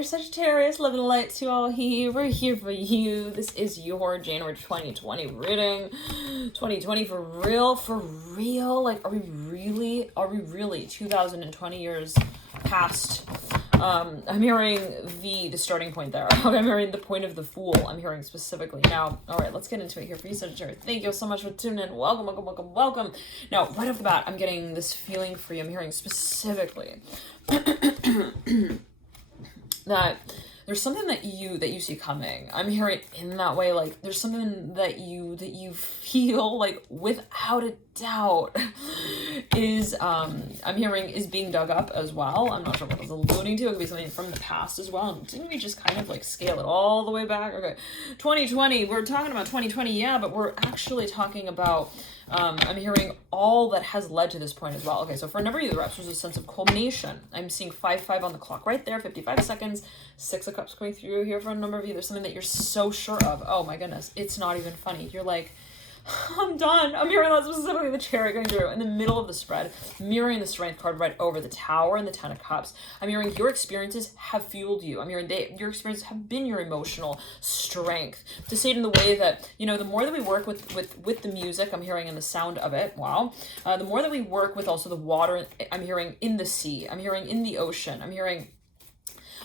there, Sagittarius. Love and light to all here. We're here for you. This is your January 2020 reading. 2020 for real? For real? Like, are we really 2020 years past? I'm hearing the starting point there. I'm hearing the point of the Fool. I'm hearing specifically. Now, all right, let's get into it here for you, Sagittarius. Thank you so much for tuning in. Welcome, welcome, welcome, welcome. Now, right off the bat, I'm getting this feeling for you. I'm hearing specifically that there's something that you see coming. I'm hearing in that way, like there's something that you feel like without a doubt is I'm hearing is being dug up as well. I'm not sure what I was alluding to. It could be something from the past as well. Didn't we just kind of like scale it all the way back? Okay, 2020. We're talking about 2020, yeah, but we're actually talking about I'm hearing all that has led to this point as well. Okay, so for a number of you, the reps, there's a sense of culmination. I'm seeing 5-5 on the clock right there, 55 seconds, 6 of Cups coming through here for a number of you. There's something that you're so sure of. Oh my goodness, it's not even funny. You're like, I'm done. I'm hearing that specifically the Chariot going through in the middle of the spread, mirroring the Strength card right over the Tower and the 10 of Cups. I'm hearing your experiences have fueled you. I'm hearing your experiences have been your emotional strength. To say it in the way that, you know, the more that we work with the music, I'm hearing in the sound of it, wow. The more that we work with also the water, I'm hearing in the sea. I'm hearing in the ocean. I'm hearing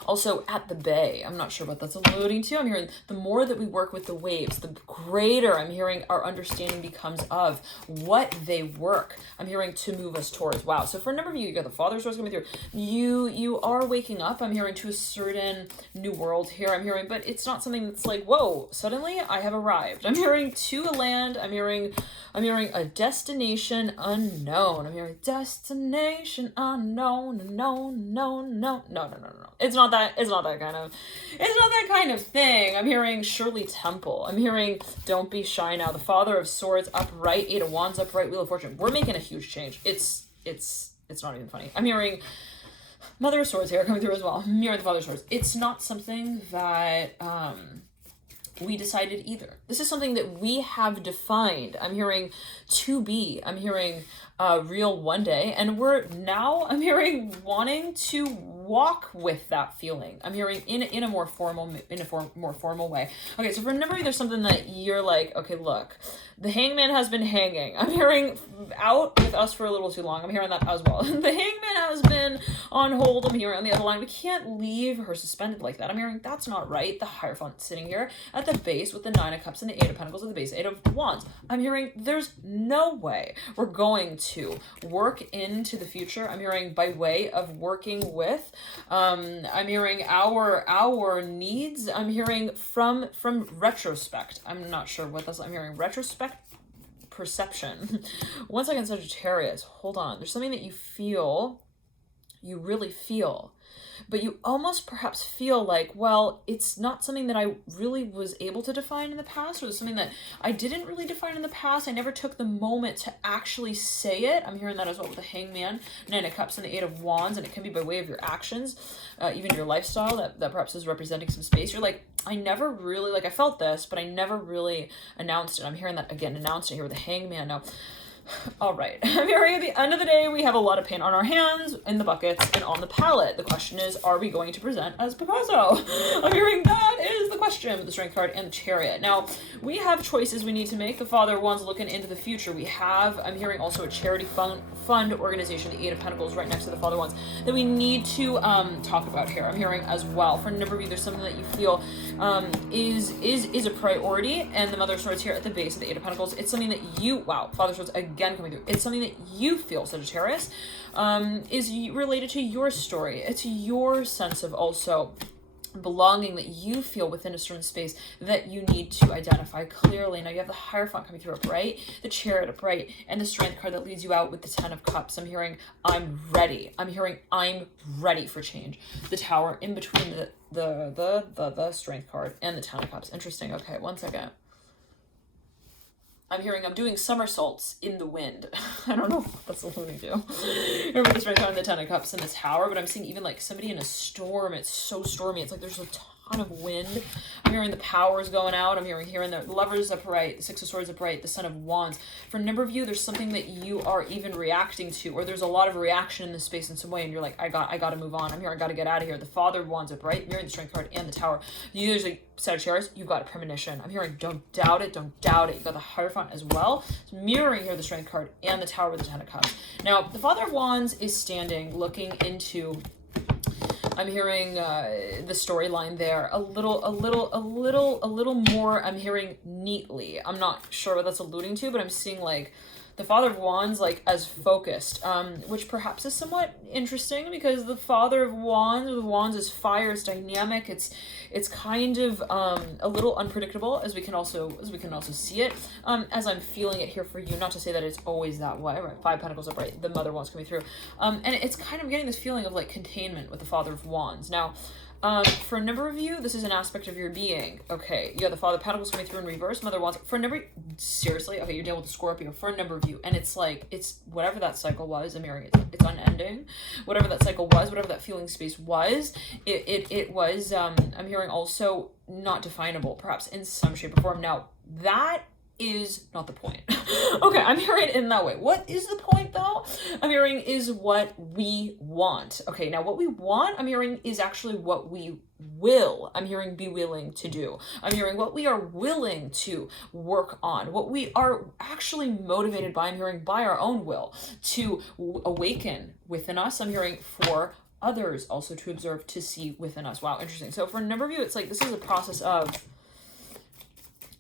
also at the bay. I'm not sure what that's alluding to. I'm hearing the more that we work with the waves, the greater I'm hearing our understanding becomes of what they work. I'm hearing to move us towards. Wow. So for a number of you, you got the Father source coming through. You are waking up. I'm hearing to a certain new world here. I'm hearing, but it's not something that's like, whoa, suddenly I have arrived. I'm hearing to a land. I'm hearing a destination unknown. I'm hearing destination unknown. No. It's not that kind of thing. I'm hearing Shirley Temple. I'm hearing don't be shy now. The Father of Swords upright, 8 of Wands upright, Wheel of Fortune. We're making a huge change. It's not even funny. I'm hearing Mother of Swords here coming through as well. Mirror the Father of Swords. It's not something that we decided either. This is something that we have defined. I'm hearing to be. I'm hearing real one day, and I'm hearing wanting to walk with that feeling. I'm hearing in a more formal way. Okay, so for a number of you, there's something that you're like, okay, look, the hangman has been hanging. I'm hearing out with us for a little too long. I'm hearing that as well. The hangman has been on hold. I'm hearing on the other line, we can't leave her suspended like that. I'm hearing that's not right. The Hierophant sitting here at the base with the 9 of Cups and the 8 of Pentacles at the base, 8 of Wands. I'm hearing there's no way we're going to work into the future. I'm hearing by way of working with. I'm hearing our needs. I'm hearing from retrospect. I'm not sure what that's. I'm hearing retrospect perception. One second, Sagittarius. Hold on. There's something that you really feel, but you almost perhaps feel like, well, it's not something that I really was able to define in the past, or something that I didn't really define in the past. I never took the moment to actually say it. I'm hearing that as well with the Hangman, 9 of Cups and the 8 of Wands, and it can be by way of your actions, even your lifestyle that perhaps is representing some space. You're like, I never really, like I felt this, but I never really announced it. I'm hearing that again, announced it here with the Hangman now. All right, I'm hearing at the end of the day, we have a lot of paint on our hands, in the buckets, and on the palette. The question is, are we going to present as Picasso? I'm hearing that is the question with the Strength card and the Chariot. Now, we have choices we need to make. The Father of Wands looking into the future. We have, I'm hearing also a charity fund organization, the 8 of Pentacles right next to the Father of Wands, that we need to talk about here. I'm hearing as well. For a number of you, there's something that you feel is a priority, and the Mother of Swords here at the base of the 8 of Pentacles. It's something that you, wow, Father of Swords again coming through. It's something that you feel, Sagittarius, is related to your story. It's your sense of also belonging that you feel within a certain space that you need to identify clearly. Now you have the Hierophant coming through upright, the Chariot upright, and the Strength card that leads you out with the 10 of Cups. I'm hearing I'm ready. I'm hearing I'm ready for change. The Tower in between the Strength card and the 10 of Cups. Interesting. Okay, one second. I'm hearing I'm doing somersaults in the wind. I don't know what that's alluding to. Remember this right now in the 10 of Cups in the Tower, but I'm seeing even like somebody in a storm. It's so stormy. It's like there's a ton of wind. I'm hearing the powers going out. I'm hearing here and there. The Lovers upright, the Six of Swords upright, the Son of Wands. For a number of you, there's something that you are even reacting to, or there's a lot of reaction in this space in some way, and you're like, I got to move on. I'm here, I got to get out of here. The Father of Wands upright, I'm hearing the Strength card and the Tower. You usually, Sagittarius, you've got a premonition. I'm hearing don't doubt it, don't doubt it. You've got the Hierophant as well. It's mirroring here the Strength card and the Tower with the Ten of Cups. Now, the Father of Wands is standing, looking into, I'm hearing the storyline there a little more, I'm hearing neatly. I'm not sure what that's alluding to, but I'm seeing like the Father of Wands like as focused, which perhaps is somewhat interesting because the Father of Wands, or the Wands is fire, it's dynamic, it's kind of a little unpredictable as we can also see it, as I'm feeling it here for you. Not to say that it's always that way, right? Five Pentacles upright, the Mother Wands coming through, and it's kind of getting this feeling of like containment with the Father of Wands. Now, for a number of you, this is an aspect of your being. Okay, you got the Father of Pentacles coming through in reverse, Mother Wands. For a number, seriously, okay, you're dealing with the Scorpio. For a number of you, and it's like, it's whatever that cycle was, I'm hearing it's unending. Whatever that cycle was, whatever that feeling space was, it was, I'm hearing also not definable, perhaps in some shape or form. Now, that is not the point. Okay, I'm hearing it in that way. What is the point though? I'm hearing is what we want. Okay, now what we want, I'm hearing is actually what we will. I'm hearing be willing to do. I'm hearing what we are willing to work on, what we are actually motivated by. I'm hearing by our own will to awaken within us. I'm hearing for others also to observe, to see within us. Wow, interesting. So for a number of you, it's like this is a process of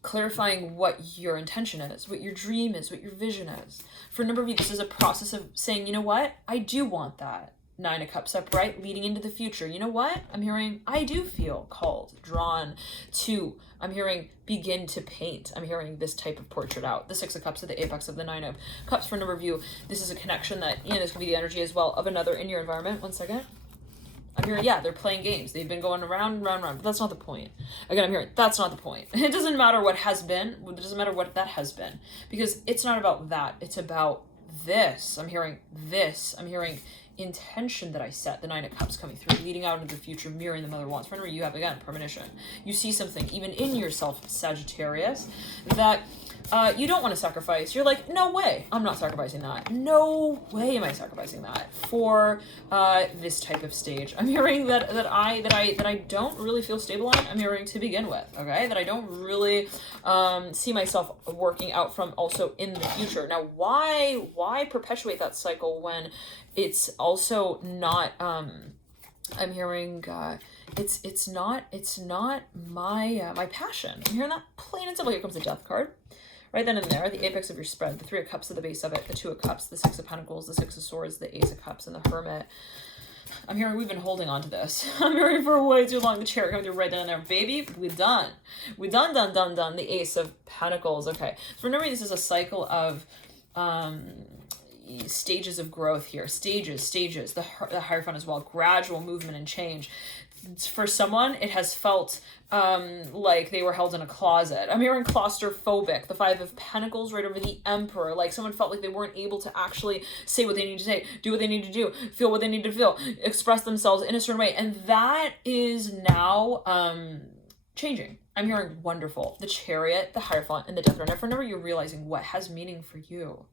clarifying what your intention is, what your dream is, what your vision is. For a number of you, this is a process of saying, you know what? I do want that. Nine of Cups upright, leading into the future. You know what? I'm hearing, I do feel called, drawn to, I'm hearing, begin to paint. I'm hearing this type of portrait out. The Six of Cups at the apex of the Nine of Cups. For a number of you, this is a connection that, this could be the energy as well of another in your environment. One second. I'm hearing, yeah, they're playing games. They've been going around and round and round, but that's not the point. Again, I'm hearing, that's not the point. It doesn't matter what has been. It doesn't matter what that has been, because it's not about that. It's about this. I'm hearing this. I'm hearing intention that I set, the Nine of Cups coming through, leading out into the future, mirroring the Mother Wands. Remember, you have, again, premonition. You see something, even in yourself, Sagittarius, that you don't want to sacrifice. You're like, no way, I'm not sacrificing that. No way am I sacrificing that for this type of stage. I'm hearing that I don't really feel stable on. I'm hearing to begin with, okay, that I don't really see myself working out from also in the future. Now, why perpetuate that cycle when it's also not? I'm hearing it's not my passion. I'm hearing that plain and simple. Here comes the Death card. Right then and there, the apex of your spread, the Three of Cups at the base of it, the Two of Cups, the Six of Pentacles, the Six of Swords, the Ace of Cups, and the Hermit. I'm hearing we've been holding on to this. I'm hearing for way too long. The Chariot coming through right down there. Baby, we're done. We're done. The Ace of Pentacles. Okay. So remember, this is a cycle of stages of growth here. Stages. The Hierophant as well. Gradual movement and change. For someone, it has felt like they were held in a closet. I'm hearing claustrophobic. The Five of Pentacles right over the Emperor. Like someone felt like they weren't able to actually say what they need to say, do what they need to do, feel what they need to feel, express themselves in a certain way. And that is now changing. I'm hearing wonderful. The Chariot, the Hierophant, and the Death card. Now, remember, you're realizing what has meaning for you.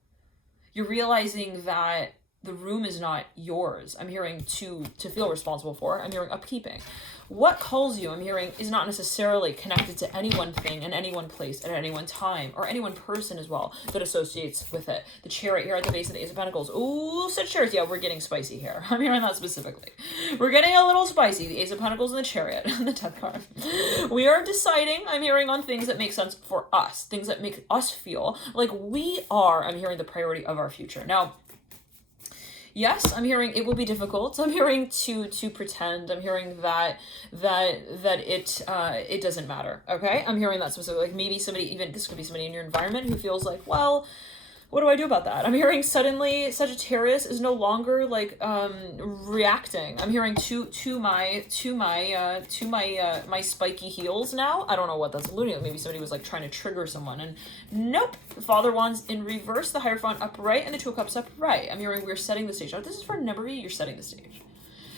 You're realizing that the room is not yours. I'm hearing to feel responsible for. I'm hearing upkeeping. What calls you, I'm hearing, is not necessarily connected to any one thing and any one place at any one time, or any one person as well that associates with it. The Chariot here at the base of the Ace of Pentacles. Ooh, Sagittarius, yeah, we're getting spicy here. I'm hearing that specifically. We're getting a little spicy. The Ace of Pentacles and the Chariot and the Death card. We are deciding, I'm hearing, on things that make sense for us, things that make us feel like we are, I'm hearing, the priority of our future. Now, yes, I'm hearing it will be difficult. I'm hearing to pretend. I'm hearing that it doesn't matter. Okay, I'm hearing that specifically. Like maybe somebody, even this could be somebody in your environment who feels like, well, what do I do about that? I'm hearing suddenly Sagittarius is no longer like reacting. I'm hearing to my spiky heels now. I don't know what that's alluding to. Maybe somebody was like trying to trigger someone, and nope. The Father Wands in reverse, the Hierophant upright, and the Two of Cups upright. I'm hearing we're setting the stage. Now, this is for a number of you. You're setting the stage.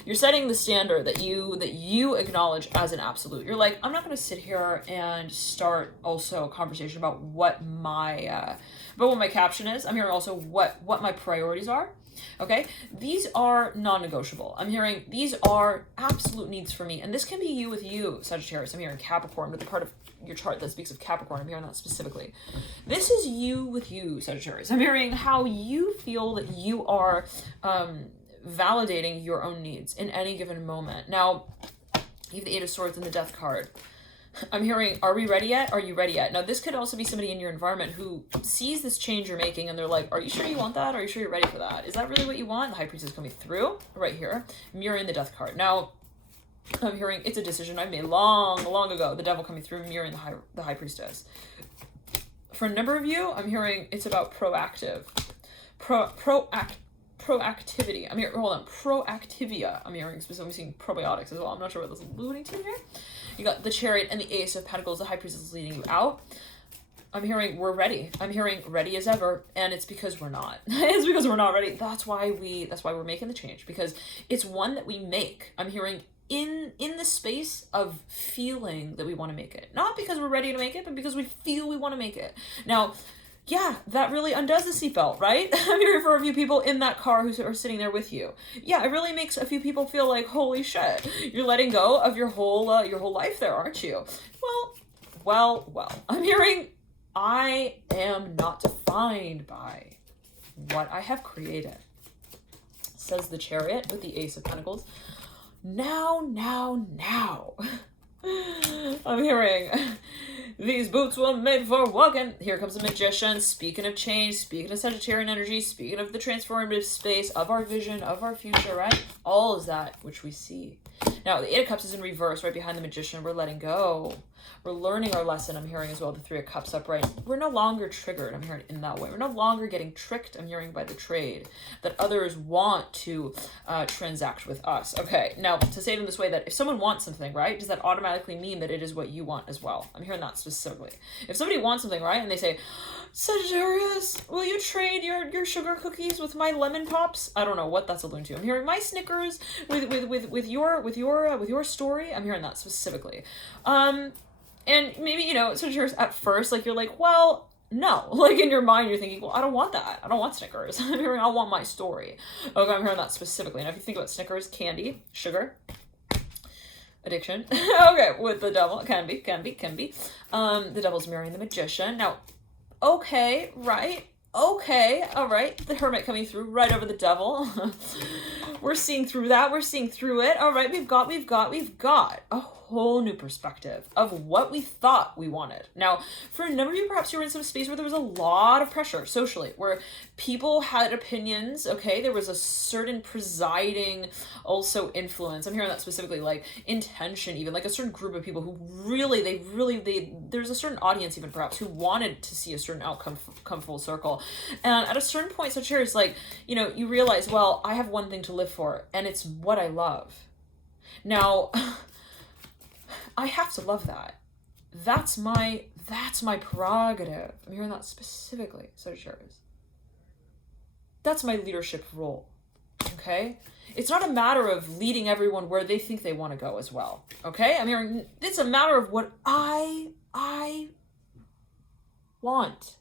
You're setting the standard that you acknowledge as an absolute. You're like, I'm not going to sit here and start also a conversation about what my caption is. I'm hearing also what my priorities are. Okay, these are non-negotiable. I'm hearing these are absolute needs for me, and this can be you with you, Sagittarius. I'm hearing Capricorn with the part of your chart that speaks of Capricorn. I'm hearing that specifically. This is you with you, Sagittarius. I'm hearing how you feel that you are validating your own needs in any given moment. Now, you have the Eight of Swords and the Death card. I'm hearing, are we ready yet? Are you ready yet? Now, this could also be somebody in your environment who sees this change you're making and they're like, are you sure you want that? Are you sure you're ready for that? Is that really what you want? The High Priestess coming through right here, mirroring the Death card. Now, I'm hearing it's a decision I made long ago. The Devil coming through, mirroring the High Priestess. For a number of you, I'm hearing it's about proactive. Proactivity. I'm here, hold on, proactivia. I'm hearing specifically, I'm seeing probiotics as well. I'm not sure what this is alluding to here. You got the Chariot and the Ace of Pentacles. The High Priestess is leading you out. I'm hearing we're ready. I'm hearing ready as ever, and it's because we're not. It's because we're not ready. That's why we're making the change, because it's one that we make. I'm hearing in the space of feeling that we want to make it. Not because we're ready to make it, but because we feel we want to make it. Now, yeah, that really undoes the seatbelt, right? I'm hearing for a few people in that car who are sitting there with you. Yeah, it really makes a few people feel like, holy shit, you're letting go of your whole life there, aren't you? Well. I'm hearing I am not defined by what I have created, says the Chariot with the Ace of Pentacles. Now. I'm hearing these boots were made for walking. Here comes the Magician. Speaking of change, speaking of Sagittarian energy, speaking of the transformative space of our vision, of our future, right? All is that which we see. Now, the Eight of Cups is in reverse right behind the Magician. We're letting go. We're learning our lesson. I'm hearing as well the Three of Cups upright. We're no longer triggered. I'm hearing in that way. We're no longer getting tricked. I'm hearing by the trade that others want to transact with us. Okay, now to say it in this way, that if someone wants something, right, does that automatically mean that it is what you want as well? I'm hearing that specifically. If somebody wants something, right, and they say, Sagittarius, will you trade your sugar cookies with my lemon pops? I don't know what that's alluding to. I'm hearing my Snickers with your story. I'm hearing that specifically. And maybe, Sagittarius at first, like, you're like, well, no. Like, in your mind, you're thinking, well, I don't want that. I don't want Snickers. I'm hearing, I want my story. Okay, I'm hearing that specifically. Now, if you think about Snickers, candy, sugar, addiction. Okay, with the Devil, can be. The Devil's mirroring the Magician. Now, okay, right. Okay, all right. The Hermit coming through right over the Devil. We're seeing through that. We're seeing through it. All right, we've got a whole new perspective of what we thought we wanted. Now, for a number of you, perhaps you were in some space where there was a lot of pressure socially, where people had opinions, okay? There was a certain presiding also influence. I'm hearing that specifically, like intention, even like a certain group of people who there's a certain audience even perhaps who wanted to see a certain outcome come full circle. And at a certain point, so Chariot's like, you realize, well, I have one thing to live for, and it's what I love. Now, I have to love that. That's my prerogative. I'm hearing that specifically, Sagittarius. That's my leadership role. Okay? It's not a matter of leading everyone where they think they want to go as well. Okay? I'm hearing it's a matter of what I want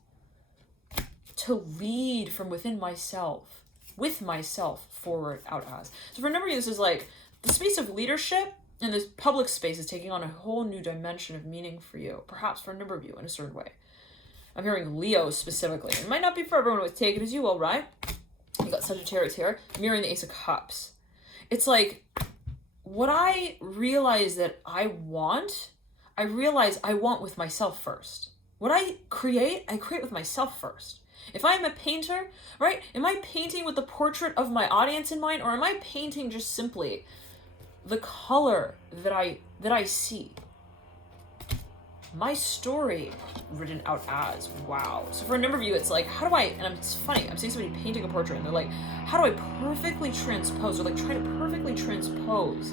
to lead from within myself, with myself forward out as. So for a number of you, this is like the space of leadership. And this public space is taking on a whole new dimension of meaning for you, perhaps for a number of you in a certain way. I'm hearing Leo specifically. It might not be for everyone who would take it as you will, right? You got Sagittarius here, mirroring the Ace of Cups. It's like, what I realize that I realize I want with myself first. What I create with myself first. If I am a painter, right? Am I painting with the portrait of my audience in mind, or am I painting just simply the color that I see? My story written out as, wow. So for a number of you, it's like, how do I, and it's funny, I'm seeing somebody painting a portrait and they're like, how do I perfectly transpose, or like try to perfectly transpose,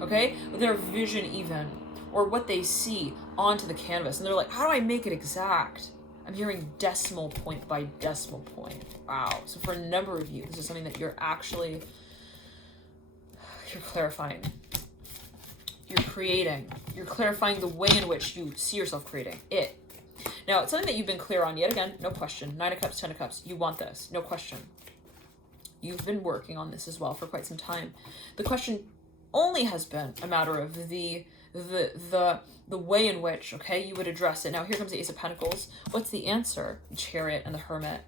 okay, their vision even, or what they see onto the canvas. And they're like, how do I make it exact? I'm hearing decimal point by decimal point. Wow. So for a number of you, this is something that you're actually you're clarifying. You're creating. You're clarifying the way in which you see yourself creating it. Now, it's something that you've been clear on, yet again, no question. 9 of Cups, 10 of Cups. You want this, no question. You've been working on this as well for quite some time. The question only has been a matter of the way in which, okay, you would address it. Now, here comes the Ace of Pentacles. What's the answer? The Chariot and the Hermit.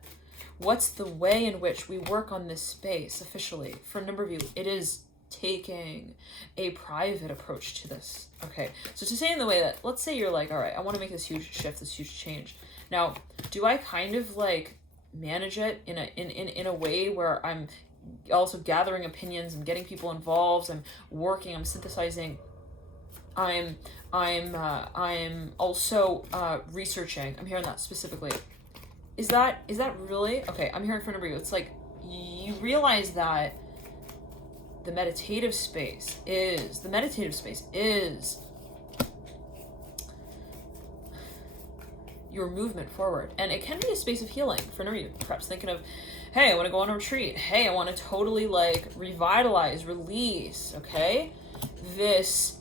What's the way in which we work on this space officially? For a number of you, it is taking a private approach to this. Okay, so to say in the way that, let's say you're like, all right, I want to make this huge shift, this huge change. Now, do I kind of like manage it in a way where I'm also gathering opinions and getting people involved, I'm working, I'm synthesizing, I'm also researching. I'm hearing that specifically. Is that really? Okay, I'm hearing from a number of you. It's like you realize that the meditative space is your movement forward. And it can be a space of healing for a number of you. Perhaps thinking of, hey, I want to go on a retreat. Hey, I want to totally like revitalize, release, okay, this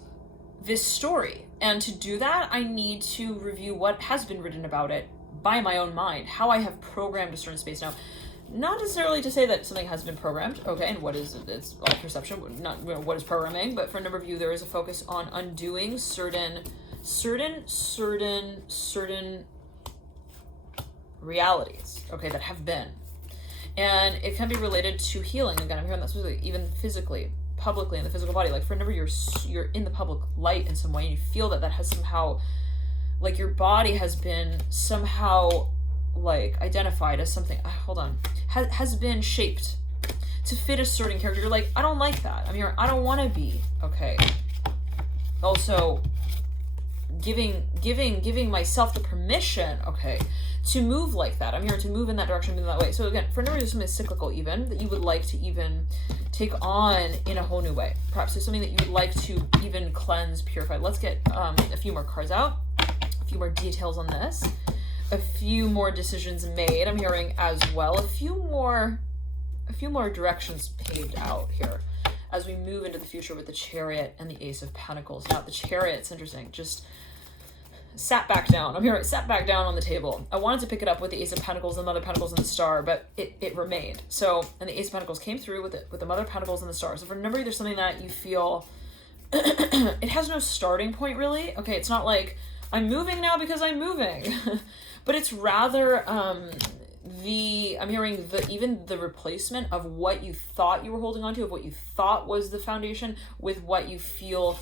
story. And to do that, I need to review what has been written about it by my own mind, how I have programmed a certain space. Now, not necessarily to say that something has been programmed, okay, and what is it? It's all perception, not what is programming, but for a number of you, there is a focus on undoing certain realities, okay, that have been. And it can be related to healing. Again, I'm hearing that specifically, even physically, publicly in the physical body. Like for a number of you're in the public light in some way, and you feel that has somehow, like your body has been somehow like identified as something, has been shaped to fit a certain character. You're like, I don't like that. I'm here, I don't want to be, okay. Also, giving myself the permission, okay, to move like that. I'm here to move in that direction, move in that way. So again, for a number of you, something cyclical even, that you would like to even take on in a whole new way. Perhaps there's something that you would like to even cleanse, purify. Let's get a few more cards out, a few more details on this. A few more decisions made, I'm hearing as well. A few more directions paved out here as we move into the future with the Chariot and the Ace of Pentacles. Now, the Chariot, it's interesting, just sat back down. I'm hearing it sat back down on the table. I wanted to pick it up with the Ace of Pentacles, the Mother of Pentacles, and the Star, but it remained. So, and the Ace of Pentacles came through with the Mother of Pentacles and the Star. So for a number of you, there's something that you feel, it has no starting point, really. Okay, it's not like, I'm moving now because I'm moving. But it's rather I'm hearing even the replacement of what you thought you were holding on to, of what you thought was the foundation, with what you feel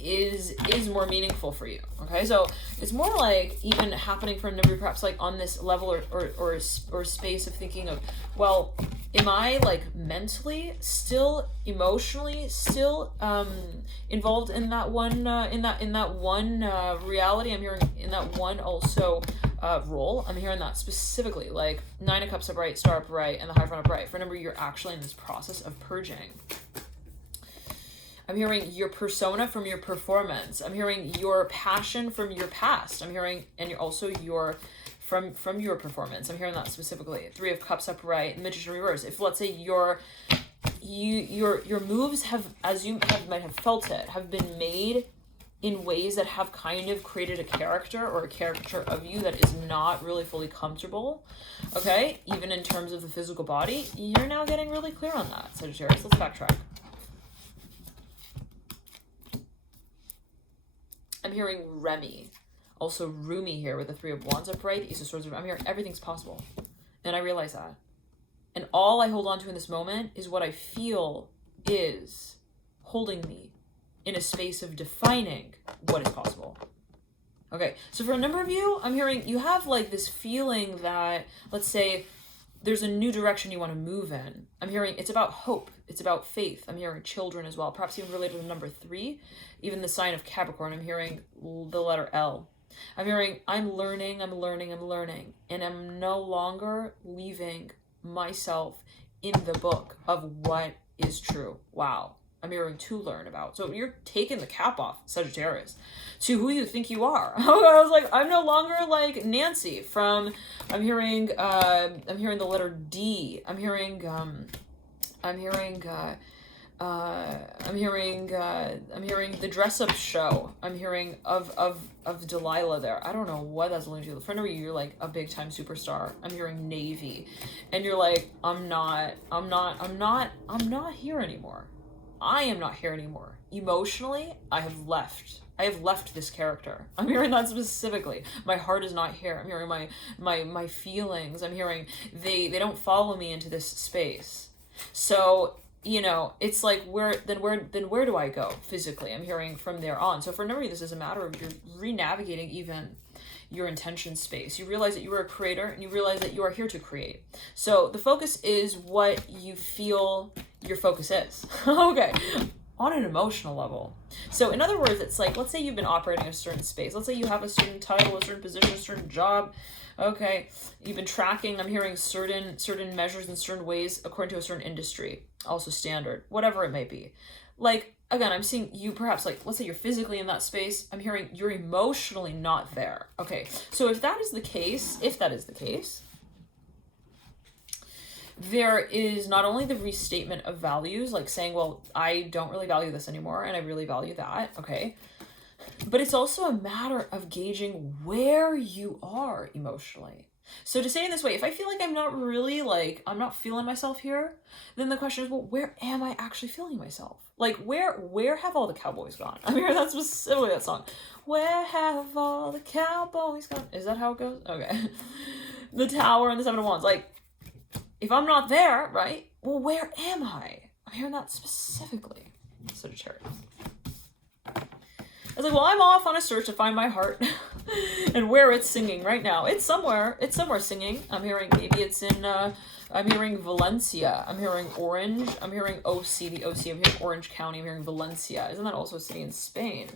is more meaningful for you. Okay, so it's more like even happening for a number, perhaps like on this level or space of thinking of, well, am I like mentally still, emotionally still involved in that one in that one reality? I'm hearing in that one also role. I'm hearing that specifically, like 9 of Cups upright, Star upright, and the Hierophant upright. For a number, you're actually in this process of purging. I'm hearing your persona from your performance. I'm hearing your passion from your past. I'm hearing, and you're also from your performance. I'm hearing that specifically. 3 of Cups upright, Magician reverse. If let's say your moves have, as you might have felt it, have been made in ways that have kind of created a character or a caricature of you that is not really fully comfortable, okay? Even in terms of the physical body, you're now getting really clear on that, Sagittarius. Let's backtrack. I'm hearing Remy, also Rumi here with the 3 of Wands upright, Ace of Swords. I'm hearing everything's possible, and I realize that. And all I hold on to in this moment is what I feel is holding me in a space of defining what is possible. Okay, so for a number of you, I'm hearing you have like this feeling that, let's say, there's a new direction you want to move in. I'm hearing it's about hope. It's about faith. I'm hearing children as well, perhaps even related to number 3, even the sign of Capricorn. I'm hearing the letter L. I'm hearing I'm learning, and I'm no longer leaving myself in the book of what is true. Wow. I'm hearing to learn about. So you're taking the cap off, Sagittarius, to who you think you are. I was like, I'm no longer like Nancy from, I'm hearing the letter D. I'm hearing I'm hearing the dress-up show. I'm hearing of Delilah there. I don't know what that's alluding to. For you, you're like a big-time superstar. I'm hearing Navy. And you're like, I'm not here anymore. I am not here anymore. Emotionally, I have left this character. I'm hearing that specifically. My heart is not here. I'm hearing my feelings. I'm hearing they don't follow me into this space. So, you know, it's like where do I go physically? I'm hearing from there on. So for a number of you, this is a matter of you're re-navigating even your intention space. You realize that you are a creator, and you realize that you are here to create. So the focus is what you feel your focus is. Okay. On an emotional level. So in other words, it's like, let's say you've been operating a certain space. Let's say you have a certain title, a certain position, a certain job. Okay. You've been tracking, I'm hearing certain measures in certain ways according to a certain industry, also standard, whatever it may be. Like, again, I'm seeing you perhaps, like, let's say you're physically in that space. I'm hearing you're emotionally not there. Okay. So if that is the case, there is not only the restatement of values, like saying, well, I don't really value this anymore, and I really value that, okay? But it's also a matter of gauging where you are emotionally. So to say it this way, if I feel like I'm not really, like, I'm not feeling myself here, then the question is, well, where am I actually feeling myself? Like, where have all the cowboys gone? I mean, that's specifically that song. Where have all the cowboys gone? Is that how it goes? Okay. The Tower and the Seven of Wands, like, if I'm not there, right? Well, where am I? I'm hearing that specifically. Sagittarius. I was like, well, I'm off on a search to find my heart and where it's singing right now. It's somewhere singing. I'm hearing maybe it's in, I'm hearing Valencia. I'm hearing Orange. I'm hearing the OC. I'm hearing Orange County. I'm hearing Valencia. Isn't that also a city in Spain?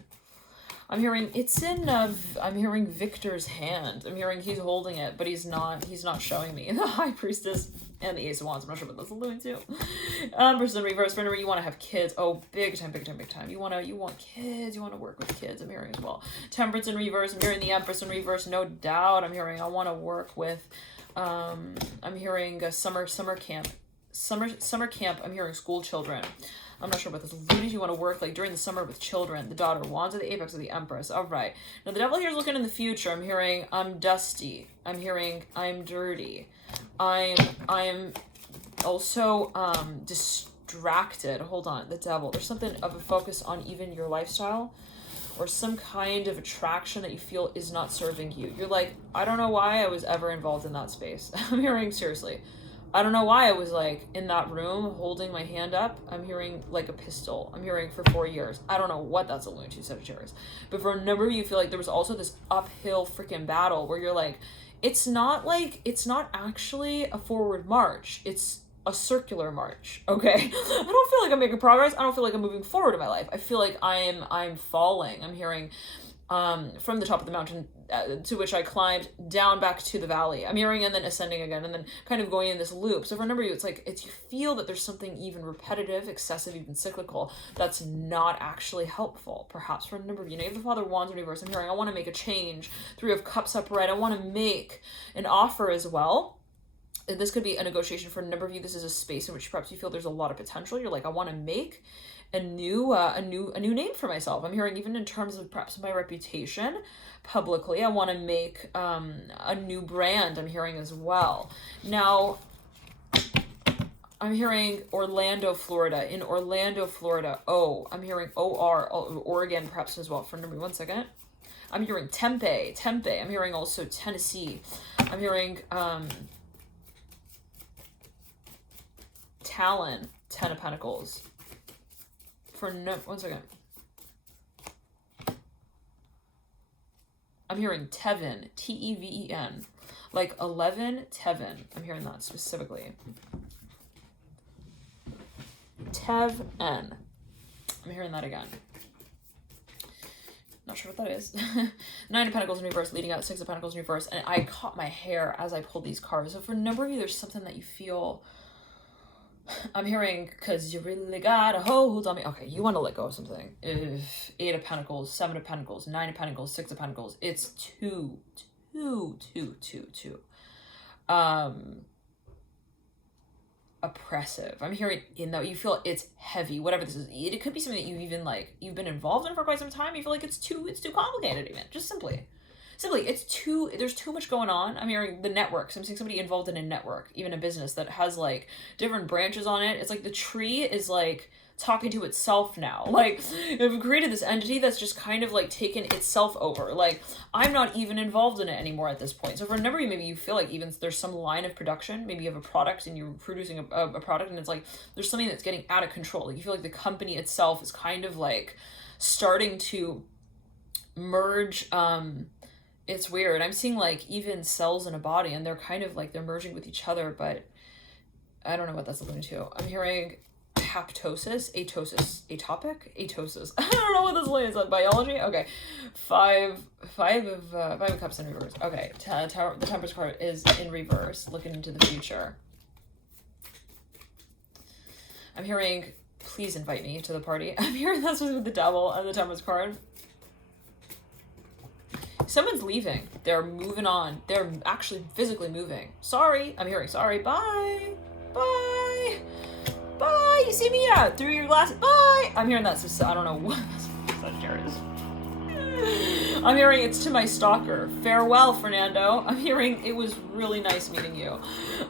I'm hearing it's in, I'm hearing Victor's hand. I'm hearing he's holding it, but he's not showing me. The High Priestess and the Ace of Wands. I'm not sure what that's alluding to. Person in reverse. Whenever you want to have kids. Oh, big time. You want kids. You want to work with kids. I'm hearing as well. Temperance in reverse. I'm hearing the Empress in reverse. No doubt. I'm hearing I want to work with, I'm hearing a summer camp. Summer camp. I'm hearing school children. I'm not sure what this alluding to. You want to work like during the summer with children. The Daughter of Wands or the Apex of the Empress. All right. Now the Devil here is looking in the future. I'm hearing I'm dusty. I'm hearing I'm dirty. I'm also distracted. Hold on. The Devil. There's something of a focus on even your lifestyle or some kind of attraction that you feel is not serving you. You're like, I don't know why I was ever involved in that space. I'm hearing seriously. I don't know why I was like in that room holding my hand up. I'm hearing like a pistol. I'm hearing for 4 years. I don't know what that's alluding to, Sagittarius. But for a number of you, feel like there was also this uphill freaking battle where you're like, it's not actually a forward march. It's a circular march, okay? I don't feel like I'm making progress. I don't feel like I'm moving forward in my life. I feel like I'm falling. I'm hearing from the top of the mountain to which I climbed down back to the valley. I'm hearing and then ascending again and then kind of going in this loop. So for a number of you, it's like you feel that there's something even repetitive, excessive, even cyclical that's not actually helpful. Perhaps for a number of you, you have the Father of Wands in reverse. I'm hearing I want to make a change. Three of Cups upright. I want to make an offer as well. This could be a negotiation for a number of you. This is a space in which perhaps you feel there's a lot of potential. You're like, I want to make a new name for myself. I'm hearing even in terms of perhaps my reputation publicly. I want to make a new brand. I'm hearing as well. Now, I'm hearing Orlando, Florida. In Orlando, Florida. I'm hearing Oregon perhaps as well. For number 1 second. I'm hearing Tempe. I'm hearing also Tennessee. I'm hearing Talon, 10 of Pentacles. For 1 second. I'm hearing Teven, Teven, like 11, Teven. I'm hearing that specifically. Teven. I'm hearing that again. Not sure what that is. 9 of Pentacles in reverse, leading out 6 of Pentacles in reverse. And I caught my hair as I pulled these cards. So for a number of you, there's something that you feel... I'm hearing, because you really got a hold on me. Okay, you want to let go of something. 8 of Pentacles, 7 of Pentacles, 9 of Pentacles, 6 of Pentacles. It's two. oppressive. I'm hearing in that you feel it's heavy, whatever this is. It could be something that you've even like, you've been involved in for quite some time. You feel like it's too complicated even, just simply, there's too much going on. I'm hearing the networks. I'm seeing somebody involved in a network, even a business that has like different branches on it. It's like the tree is like talking to itself now. Like, we've created this entity that's just kind of like taken itself over. Like, I'm not even involved in it anymore at this point. So for a number of you, maybe you feel like even there's some line of production. Maybe you have a product and you're producing a product, and it's like there's something that's getting out of control. Like, you feel like the company itself is kind of like starting to merge. It's weird. I'm seeing like even cells in a body, and they're kind of like they're merging with each other, but I don't know what that's alluding to. I'm hearing apoptosis, atosis. I don't know what this is. Biology? Okay. Five of Cups in reverse. Okay. The Temperance card is in reverse, looking into the future. I'm hearing, please invite me to the party. I'm hearing that's with the Devil and the Temperance card. Someone's leaving. They're moving on. They're actually physically moving. Sorry. I'm hearing sorry. Bye. Bye. Bye. You see me out through your glasses. Bye. I'm hearing that. I don't know what Sagittarius. I'm hearing it's to my stalker. Farewell, Fernando. I'm hearing it was really nice meeting you.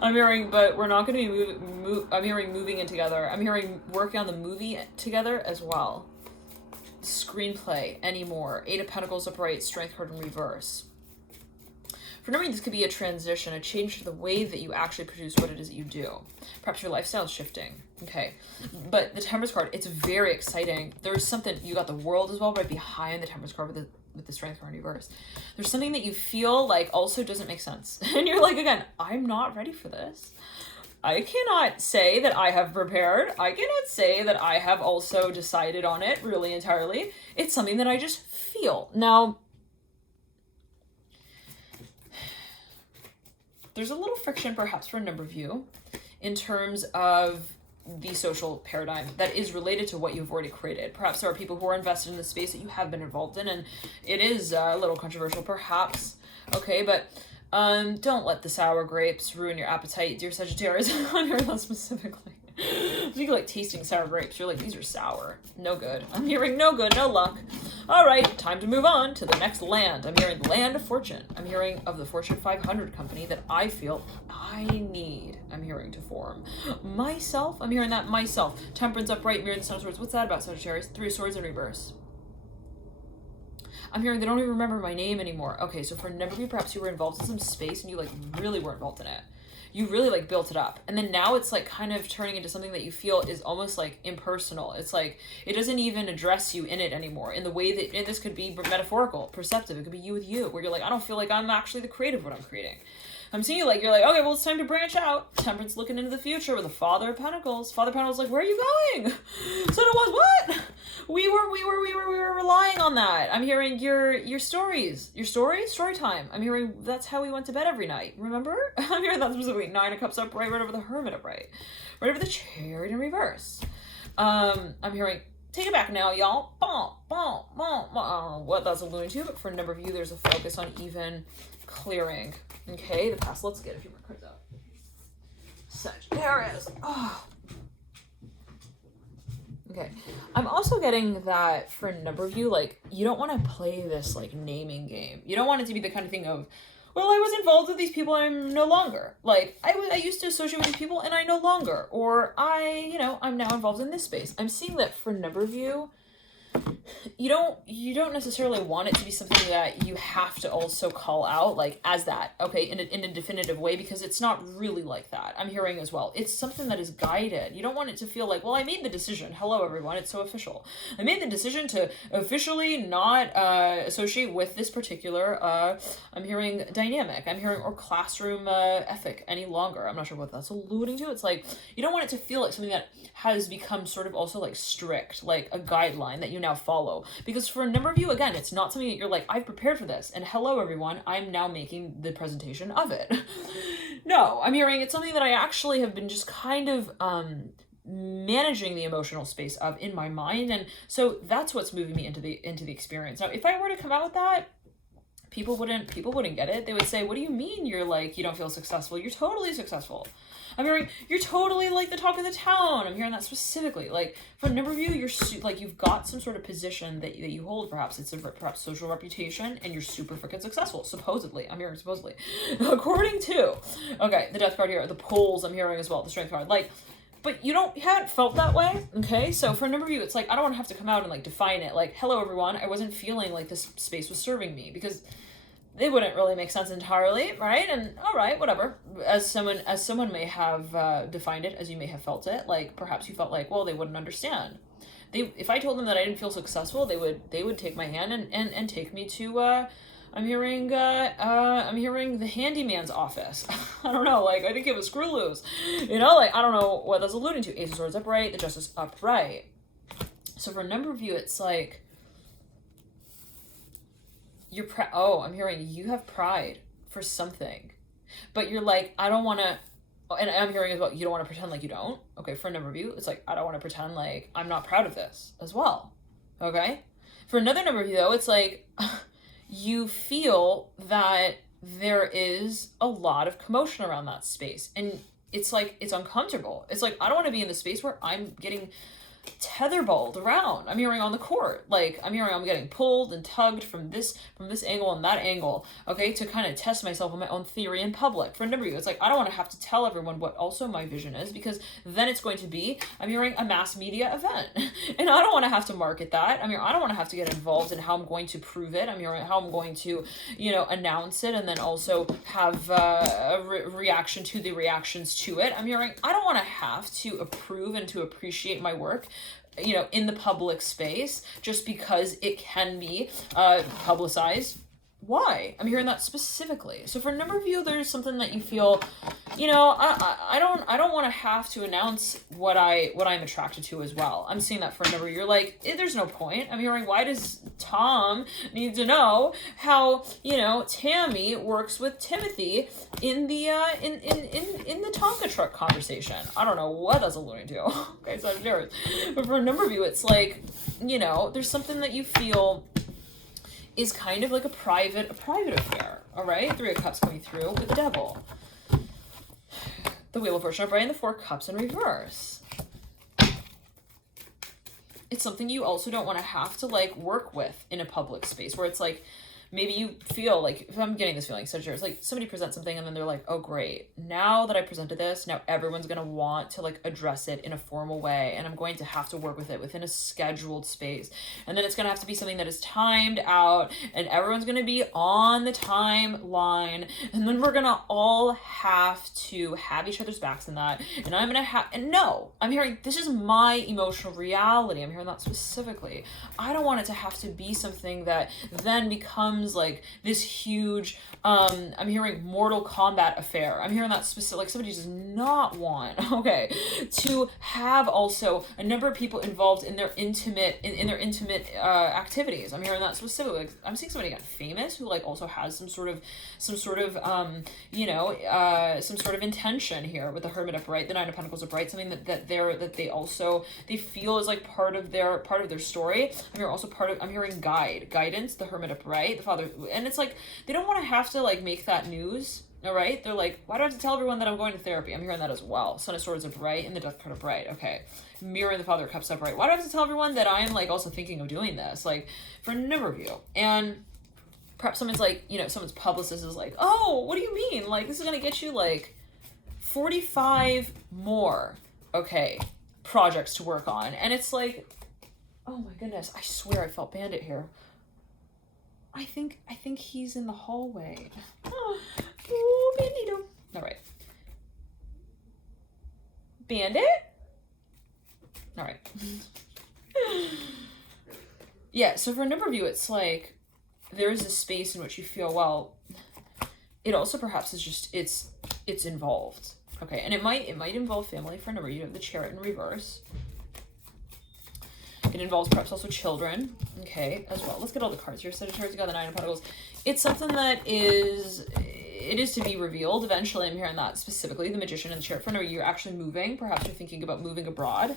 I'm hearing, but we're not going to be I'm hearing moving in together. I'm hearing working on the movie together as well. Screenplay anymore. 8 of Pentacles upright, Strength card in reverse. For no reason, this could be a transition, a change to the way that you actually produce what it is that you do. Perhaps your lifestyle is shifting. Okay. But the Temperance card, it's very exciting. There's something, you got the World as well right behind the Temperance card with the Strength card in reverse. There's something that you feel like also doesn't make sense. And you're like, again, I'm not ready for this. I cannot say that I have prepared. I cannot say that I have also decided on it really entirely. It's something that I just feel. Now, there's a little friction perhaps for a number of you in terms of the social paradigm that is related to what you've already created. Perhaps there are people who are invested in the space that you have been involved in, and it is a little controversial perhaps. Okay, but don't let the sour grapes ruin your appetite, dear Sagittarius. I'm hearing that specifically. You like tasting sour grapes. You're like, these are sour. No good. I'm hearing no good, no luck. All right, time to move on to the next land. I'm hearing Land of Fortune. I'm hearing of the Fortune 500 company that I feel I need. I'm hearing to form myself. I'm hearing that myself. Temperance upright, Mirror the Sun of Swords. What's that about, Sagittarius? 3 of Swords in reverse. I'm hearing they don't even remember my name anymore. Okay, so for a number of you, perhaps you were involved in some space and you like really were involved in it. You really like built it up. And then now it's like kind of turning into something that you feel is almost like impersonal. It's like, it doesn't even address you in it anymore in the way that, and this could be metaphorical, perceptive. It could be you with you, where you're like, I don't feel like I'm actually the creative of what I'm creating. I'm seeing you like, you're like, okay, well, it's time to branch out. Temperance looking into the future with the Father of Pentacles. Father of Pentacles like, where are you going? So it was what? We were relying on that. I'm hearing your stories. Your story time. I'm hearing that's how we went to bed every night. Remember? I'm hearing that specifically. 9 of Cups upright, right over the Hermit upright. Right over the Chariot in reverse. I'm hearing, take it back now, y'all. Bom, bom, bom, bom. I don't know what that's alluding to, but for a number of you, there's a focus on even clearing. Okay, the past. Let's get a few more cards out. Sagittarius. Oh. Okay. I'm also getting that for a number of you, like, you don't want to play this, like, naming game. You don't want it to be the kind of thing of, well, I was involved with these people, I'm no longer. Like, I used to associate with these people, and I no longer. Or I'm now involved in this space. I'm seeing that for a number of you, you don't necessarily want it to be something that you have to also call out like as that, okay, in a definitive way, because it's not really like that. I'm hearing as well, it's something that is guided. You don't want it to feel like, well, I made the decision, hello everyone, it's so official, I made the decision to officially not associate with this particular I'm hearing dynamic, I'm hearing or classroom ethic any longer. I'm not sure what that's alluding to. It's like you don't want it to feel like something that has become sort of also like strict, like a guideline that you now follow. Because for a number of you, again, it's not something that you're like, I've prepared for this, and hello everyone, I'm now making the presentation of it. No, I'm hearing it's something that I actually have been just kind of managing the emotional space of in my mind, and so that's what's moving me into the experience. Now, if I were to come out with that, people wouldn't get it. They would say, what do you mean you're like, you don't feel successful? You're totally successful. I'm hearing, you're totally like the talk of the town. I'm hearing that specifically. Like, for a number of you, you're like, you've got some sort of position that you hold, perhaps. It's a perhaps social reputation, and you're super freaking successful, supposedly. I'm hearing supposedly. According to, okay, the death card here, the polls I'm hearing as well, the strength card. Like, but you haven't felt that way, okay? So for a number of you, it's like, I don't want to have to come out and like define it. Like, hello everyone, I wasn't feeling like this space was serving me, because it wouldn't really make sense entirely, right? And all right, whatever. As someone may have defined it, as you may have felt it, like perhaps you felt like, well, they wouldn't understand. If I told them that I didn't feel successful, they would take my hand and take me to I'm hearing the handyman's office. I don't know, like I think it was screw loose. You know, like I don't know what that's alluding to. Ace of Swords upright, the Justice upright. So for a number of you, it's like you're I'm hearing you have pride for something, but you're like, I don't want to, and I'm hearing as well, you don't want to pretend like you don't. Okay, for a number of you, it's like, I don't want to pretend like I'm not proud of this as well. Okay? For another number of you though, it's like, you feel that there is a lot of commotion around that space, and it's like, it's uncomfortable. It's like, I don't want to be in the space where I'm getting tetherballed around. I'm hearing on the court, like I'm hearing I'm getting pulled and tugged from this angle and that angle, okay, to kind of test myself on my own theory in public. For a number of you, it's like, I don't want to have to tell everyone what also my vision is, because then it's going to be, I'm hearing, a mass media event, and I don't want to have to market that. I mean, I don't want to have to get involved in how I'm going to prove it. I'm hearing how I'm going to, you know, announce it, and then also have a reaction to the reactions to it. I'm hearing, I don't want to have to approve and to appreciate my work, you know, in the public space, just because it can be publicized. Why? I'm hearing that specifically. So for a number of you, there's something that you feel, you know, I don't want to have to announce what I'm attracted to as well. I'm seeing that for a number of you. You're like, there's no point. I'm hearing, why does Tom need to know how, you know, Tammy works with Timothy in the in the Tonka truck conversation? I don't know what that's alluding to. Okay, Sagittarius. But for a number of you, it's like, you know, there's something that you feel is kind of like a private affair, all right? 3 of Cups coming through with the Devil. The Wheel of Fortune upright and the 4 Cups in reverse. It's something you also don't want to have to like work with in a public space, where it's like, maybe you feel like, if I'm getting this feeling, Sagittarius, like somebody presents something and then they're like, oh great, now that I presented this, now everyone's going to want to like address it in a formal way, and I'm going to have to work with it within a scheduled space. And then it's going to have to be something that is timed out, and everyone's going to be on the timeline, and then we're going to all have to have each other's backs in that. And I'm going to have, and no, I'm hearing, this is my emotional reality. I'm hearing that specifically. I don't want it to have to be something that then becomes like this huge I'm hearing Mortal Kombat affair. I'm hearing that specific, like somebody does not want, okay, to have also a number of people involved in their intimate activities. I'm hearing that specifically. Like, I'm seeing somebody get famous who like also has some sort of you know, some sort of intention here with the Hermit upright, the 9 of Pentacles upright, something that they feel is like part of their story. I'm hearing guidance, the Hermit upright, the Father, and it's like they don't want to have to like make that news. All right, they're like, why do I have to tell everyone that I'm going to therapy? I'm hearing that as well. Son of Swords upright and the Death card upright. Okay, mirroring the Father of Cups upright. Why do I have to tell everyone that I'm like also thinking of doing this? Like, for a number of you. And perhaps someone's like, you know, someone's publicist is like, oh, what do you mean? Like, this is gonna get you like 45 more, okay, projects to work on. And it's like, oh my goodness, I swear I felt Bandit here. I think he's in the hallway. Oh, Bandito. All right. Bandit? All right. Yeah, so for a number of you, it's like, there is a space in which you feel, well, it also perhaps is just, it's involved. Okay, and it might involve family. For a number of you, have the Chariot in reverse. It involves perhaps also children, okay, as well. Let's get all the cards here. Sagittarius, you got the 9 of Pentacles. It's something that it is to be revealed. Eventually, I'm hearing that specifically. The Magician and the Chariot. For another, you're actually moving. Perhaps you're thinking about moving abroad.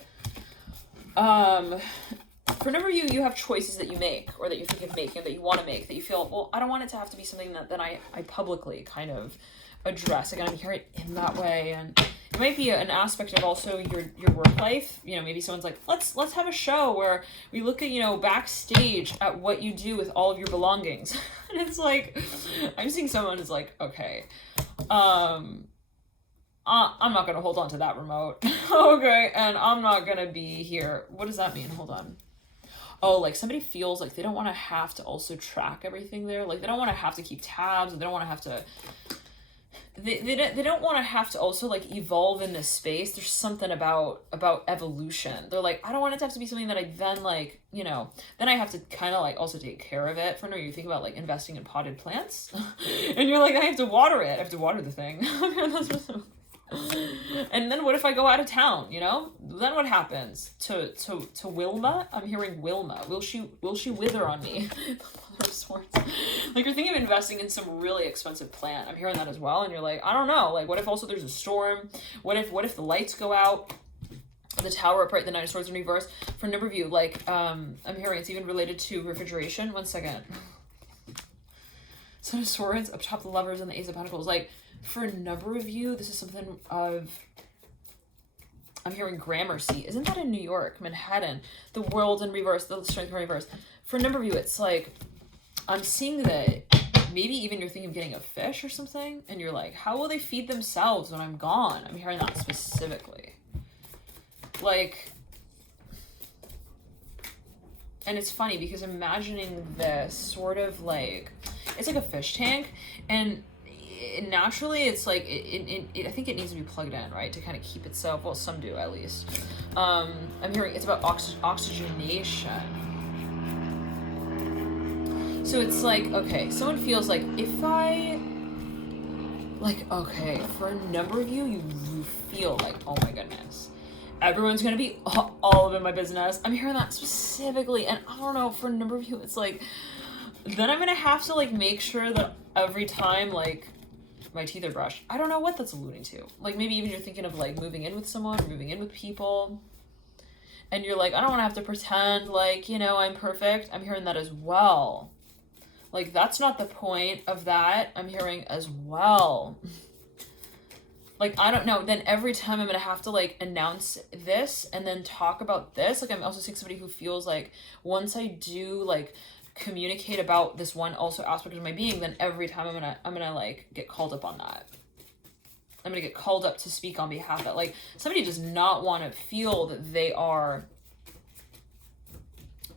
For a number of you, you have choices that you make, or that you're thinking of making, or that you want to make, that you feel, well, I don't want it to have to be something that I publicly kind of address. Again, I'm hearing it in that way. And it might be an aspect of also your work life. You know, maybe someone's like, let's have a show where we look at, you know, backstage at what you do with all of your belongings. And it's like, I'm seeing someone who's like, okay, I'm not going to hold on to that remote. Okay. And I'm not going to be here. What does that mean? Hold on. Oh, like somebody feels like they don't want to have to also track everything there. Like they don't want to have to keep tabs. They don't want to have to, they don't want to have to also like evolve in this space. There's something about evolution. They're like, I don't want it to have to be something that I then like, you know, then I have to kind of like also take care of it. For now, you think about like investing in potted plants and you're like, I have to water it. I have to water the thing. And then what if I go out of town, you know? Then what happens to Wilma? I'm hearing Wilma. Will she wither on me? The Mother of Swords. Like you're thinking of investing in some really expensive plant. I'm hearing that as well. And you're like, I don't know. Like what if also there's a storm? What if the lights go out? The Tower upright, the Nine of Swords in reverse. For a number of you, like I'm hearing it's even related to refrigeration. One second. Son of Swords up top, the Lovers, and the Ace of Pentacles. Like for a number of you, this is something of, I'm hearing Gramercy. Isn't that in New York? Manhattan. The World in reverse, the Strength in reverse. For a number of you, it's like, I'm seeing that maybe even you're thinking of getting a fish or something, and you're like, how will they feed themselves when I'm gone? I'm hearing that specifically. Like, and it's funny because imagining this sort of like, it's like a fish tank, and naturally it's like I think it needs to be plugged in, right, to kind of keep itself, well, some do at least. I'm hearing it's about oxygenation. So it's like, okay, someone feels like if I, like, okay, for a number of you, you feel like, oh my goodness, everyone's gonna be all up in my business. I'm hearing that specifically, and I don't know, for a number of you, it's like, then I'm gonna have to like make sure that every time like my teeth are brushed. I don't know what that's alluding to. Like maybe even you're thinking of like moving in with someone, or moving in with people, and you're like, I don't want to have to pretend like, you know, I'm perfect. I'm hearing that as well. Like that's not the point of that. I'm hearing as well. Like, I don't know, then every time I'm gonna have to like announce this and then talk about this. Like I'm also seeing somebody who feels like once I do like communicate about this one also aspect of my being, then every time I'm gonna like get called up on that. I'm gonna get called up to speak on behalf of it. Like somebody does not want to feel that they are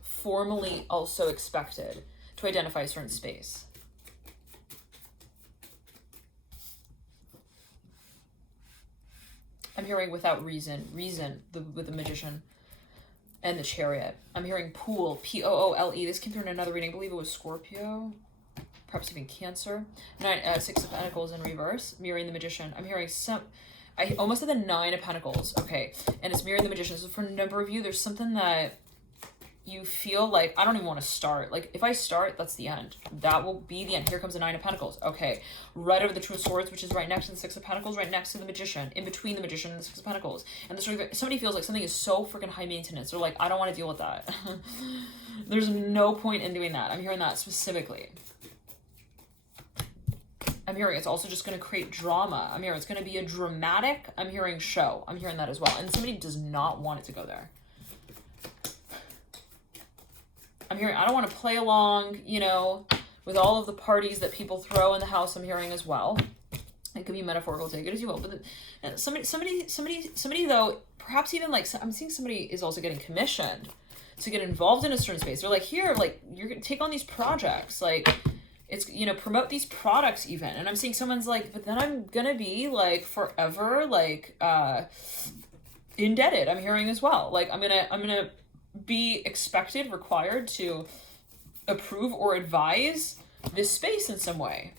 formally also expected to identify a certain space. I'm hearing without reason, with the Magician and the Chariot. I'm hearing Pool, Poole. This came through in another reading. I believe it was Scorpio, perhaps even Cancer. Six of Pentacles in reverse, mirroring the Magician. I'm hearing I almost said the Nine of Pentacles. Okay, and it's mirroring the Magician. So for a number of you, there's something that you feel like, I don't even want to start. Like, if I start, that's the end. That will be the end. Here comes the Nine of Pentacles. Okay. Right over the Two of Swords, which is right next to the Six of Pentacles, right next to the Magician, in between the Magician and the Six of Pentacles. And somebody feels like something is so freaking high maintenance. They're like, I don't want to deal with that. There's no point in doing that. I'm hearing that specifically. I'm hearing it's also just going to create drama. I'm hearing it's going to be a dramatic, I'm hearing show. I'm hearing that as well. And somebody does not want it to go there. I'm hearing, I don't want to play along, you know, with all of the parties that people throw in the house. I'm hearing as well. It could be metaphorical, take it as you will. But somebody though, perhaps even like, I'm seeing somebody is also getting commissioned to get involved in a certain space. They're like, here, like, you're going to take on these projects. Like, it's, you know, promote these products even. And I'm seeing someone's like, but then I'm going to be like forever, like, indebted. I'm hearing as well. Like, I'm going to be expected, required to approve or advise this space in some way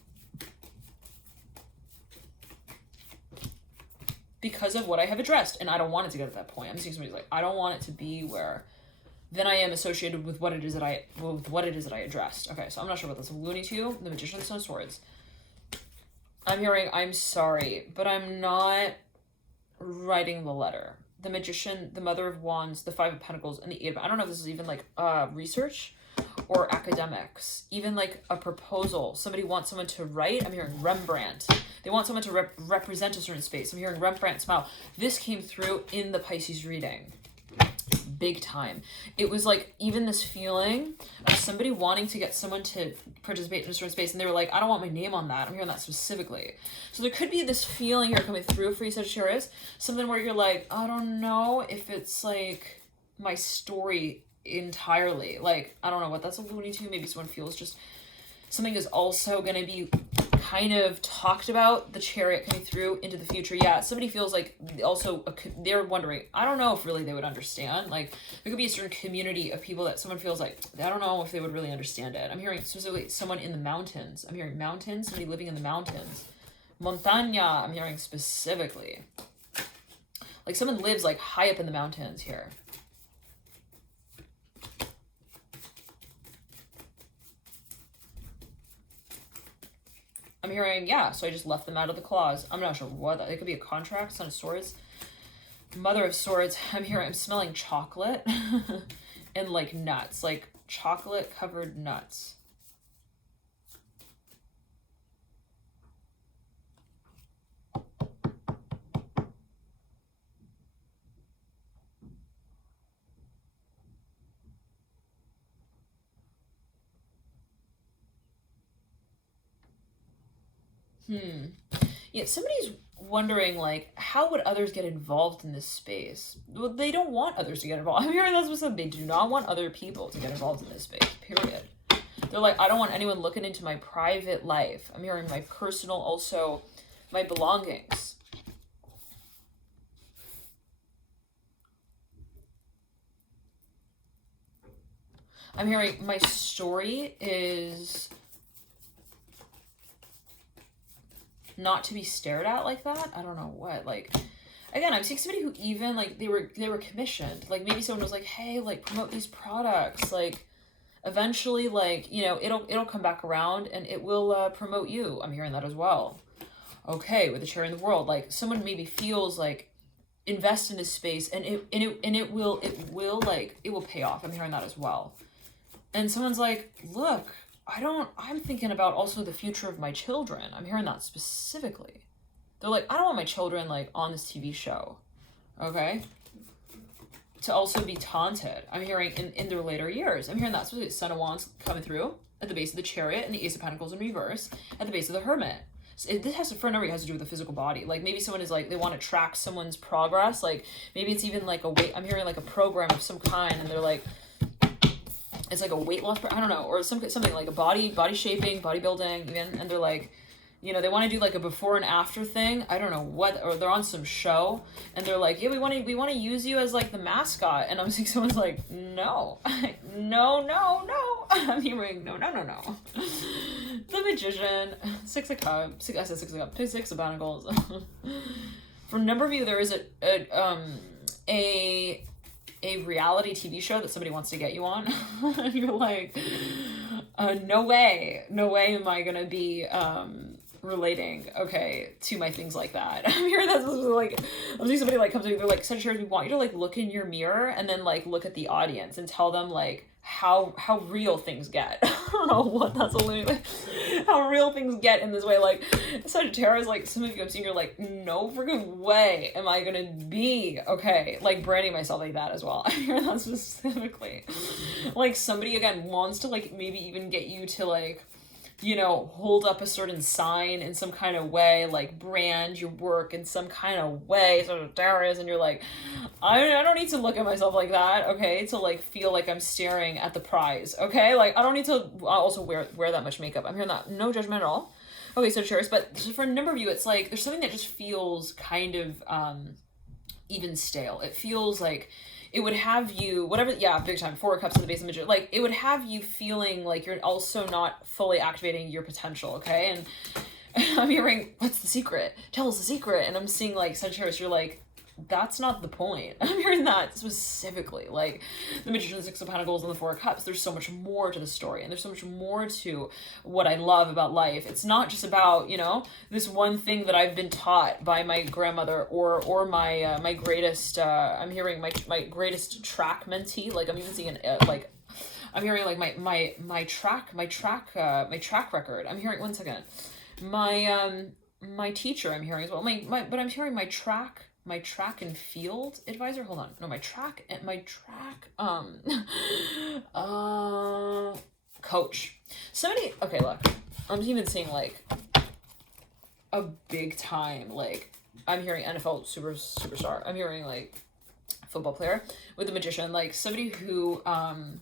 because of what I have addressed, and I don't want it to get to that point. I'm seeing somebody's like, I don't want it to be where then I am associated with what it is that I addressed. Okay, so I'm not sure what that's alluding to. The Magician, the Son of Swords. I'm hearing, I'm sorry, but I'm not writing the letter. the Magician, the Mother of Wands, the Five of Pentacles, and the Eight of... I don't know if this is even like research or academics. Even like a proposal. Somebody wants someone to write. I'm hearing Rembrandt. They want someone to represent a certain space. I'm hearing Rembrandt smile. This came through in the Pisces reading. Big time. It was like even this feeling of somebody wanting to get someone to participate in a certain space, and they were like, I don't want my name on that. I'm hearing that specifically. So there could be this feeling here coming through for you, Sagittarius. Something where you're like, I don't know if it's like my story entirely. Like, I don't know what that's alluding to. Maybe someone feels just something is also going to be kind of talked about, the Chariot coming through into the future. Yeah, somebody feels like also they're wondering, I don't know if really they would understand. Like, there could be a certain community of people that someone feels like, I don't know if they would really understand it. I'm hearing specifically someone in the mountains. I'm hearing mountains, somebody living in the mountains. Montaña, I'm hearing specifically. Like someone lives like high up in the mountains here. I'm hearing, yeah, so I just left them out of the clause. I'm not sure what. It could be a contract, Son of Swords. Mother of Swords. I'm smelling chocolate and like nuts, like chocolate covered nuts. Yeah, somebody's wondering, like, how would others get involved in this space? Well, they don't want others to get involved. I'm hearing that's what something. They do not want other people to get involved in this space, period. They're like, I don't want anyone looking into my private life. I'm hearing my personal, also, my belongings. I'm hearing my story is not to be stared at like that. I don't know what, like, again, I'm seeing somebody who even like they were commissioned. Like maybe someone was like, hey, like promote these products. Like eventually, like, you know, it'll come back around and it will promote you. I'm hearing that as well. Okay, with the Chariot in the world, like someone maybe feels like invest in this space and it will pay off. I'm hearing that as well. And someone's like, look, I'm thinking about also the future of my children. I'm hearing that specifically. They're like, I don't want my children like on this TV show. Okay? To also be taunted. I'm hearing in their later years. I'm hearing that specifically. Son of Wands coming through at the base of the Chariot and the Ace of Pentacles in reverse at the base of the Hermit. So this has to, for a number, it has to do with the physical body. Like maybe someone is like, they want to track someone's progress. Like maybe it's even like I'm hearing like a program of some kind and they're like, it's like a weight loss, I don't know, or something like a body shaping, bodybuilding, even, and they're like, you know, they want to do like a before and after thing. I don't know what, or they're on some show, and they're like, yeah, we want to use you as like the mascot, and I'm seeing someone's like, no, no. I'm hearing no. The Magician, Six of Cups, I said Six of Cups, Six of Pentacles. For a number of you, there is a reality TV show that somebody wants to get you on. You're like, no way am I gonna be relating, okay, to my things like that. I'm hearing that's like, I'm seeing somebody like come to me, they're like, Sagittarius, we want you to like look in your mirror and then like look at the audience and tell them like how real things get. I don't know what that's alluding, like how real things get in this way. Like Sagittarius, like some of you I'm seeing, you're like, no freaking way am I gonna be okay, like branding myself like that as well. I hear that specifically. Like somebody again wants to like maybe even get you to like, you know, hold up a certain sign in some kind of way, like brand your work in some kind of way, Sagittarius, and you're like, I don't need to look at myself like that, okay, to like feel like I'm staring at the prize, okay, like I don't need to also wear that much makeup. I'm hearing that, no judgment at all. Okay, Sagittarius, but for a number of you, it's like there's something that just feels kind of even stale. It feels like it would have you, whatever, yeah, big time, Four of Cups at the base of the Magician, like, it would have you feeling like you're also not fully activating your potential, okay? And I'm hearing, what's the secret? Tell us the secret. And I'm seeing, like, Sagittarius, you're like, that's not the point. I'm hearing that specifically. Like, the Magician, the Six of Pentacles, and the Four of Cups, there's so much more to the story, and there's so much more to what I love about life. It's not just about, you know, this one thing that I've been taught by my grandmother or my my greatest, I'm hearing my greatest track mentee. Like, I'm even seeing like, I'm hearing like my track record. I'm hearing, one second, my teacher, I'm hearing as well. But I'm hearing my track and field advisor. Hold on. No, my track coach. Somebody, okay, look. I'm even seeing like a big time, like, I'm hearing NFL superstar. I'm hearing like football player with the Magician, like somebody who I'm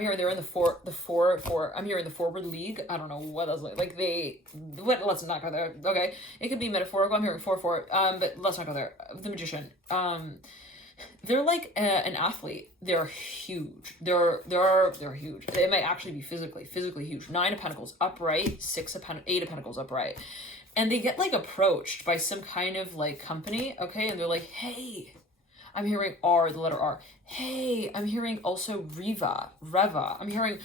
hearing they're in I'm hearing the forward league. I don't know what that's like let's not go there. Okay. It could be metaphorical. I'm hearing 4-4. But let's not go there. The Magician. They're like an athlete. They're huge. They're huge. They might actually be physically huge. 9 of Pentacles upright, 8 of Pentacles upright. And they get like approached by some kind of like company, okay? And they're like, hey, I'm hearing R, the letter R. Hey, I'm hearing also Reva. I'm hearing,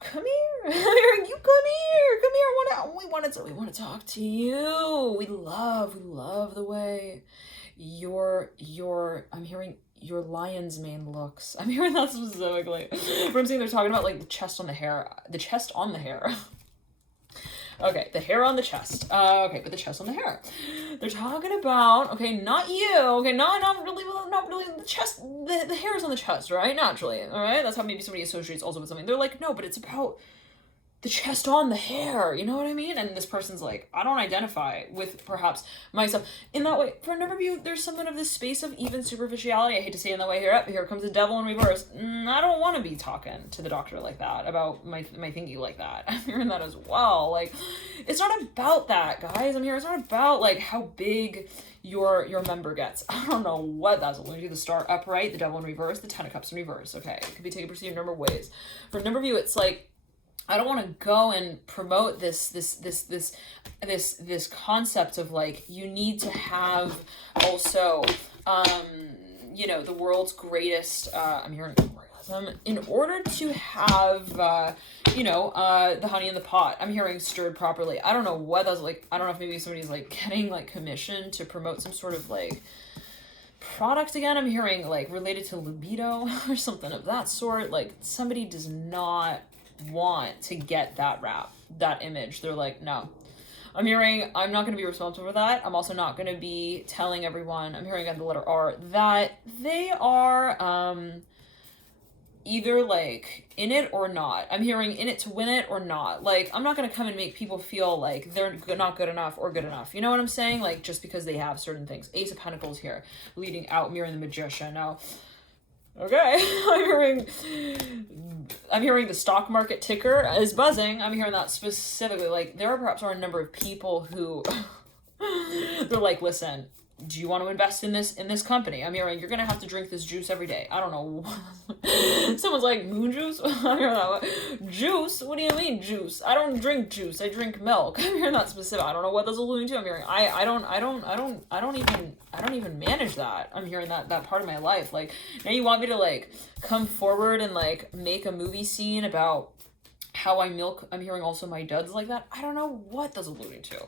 come here. I'm hearing you, come here. We want to talk to you. We love the way I'm hearing your lion's mane looks. I'm hearing that specifically. But I'm saying they're talking about like the chest on the hair. Okay, the hair on the chest. Okay, but the chest on the hair. They're talking about, okay, not you. Okay, not really the chest. The hair is on the chest, right? Naturally, all right? That's how maybe somebody associates also with something. They're like, no, but it's about the chest on the hair. You know what I mean? And this person's like, I don't identify with perhaps myself in that way. For a number of you, there's something of this space of even superficiality. I hate to say in that way here. Here comes the devil in reverse. I don't want to be talking to the doctor like that about my thinking like that. I'm hearing that as well. Like, it's not about that, guys. I'm here. It's not about like how big your member gets. I don't know what that's alluding to. The Star upright, the devil in reverse, the 10 of Cups in reverse. Okay, it could be taken perceived a number of ways. For a number of you, it's like, I don't want to go and promote this concept of like, you need to have also, you know, the world's greatest, I'm hearing orgasm, in order to have, you know, the honey in the pot. I'm hearing stirred properly. I don't know what that's like. I don't know if maybe somebody's like getting like commissioned to promote some sort of like product again. I'm hearing like related to libido or something of that sort. Like, somebody does not want to get that image. They're like, no. I'm hearing, I'm not going to be responsible for that. I'm also not going to be telling everyone, I'm hearing again the letter R, that they are either like in it or not. I'm hearing in it to win it or not. Like, I'm not going to come and make people feel like they're not good enough or good enough. You know what I'm saying? Like, just because they have certain things. Ace of Pentacles here, leading out, mirroring the Magician. Now, okay, I'm hearing the stock market ticker is buzzing. I'm hearing that specifically. Like, there are a number of people who they're like, listen, do you want to invest in this company? I'm hearing you're gonna have to drink this juice every day. I don't know. Someone's like, moon juice? I'm hearing that. Juice? What do you mean juice? I don't drink juice. I drink milk. I'm hearing that specific. I don't know what that's alluding to. I'm hearing I don't even manage that. I'm hearing that part of my life. Like, now you want me to like come forward and like make a movie scene about how I milk. I'm hearing also my duds like that. I don't know what that's alluding to.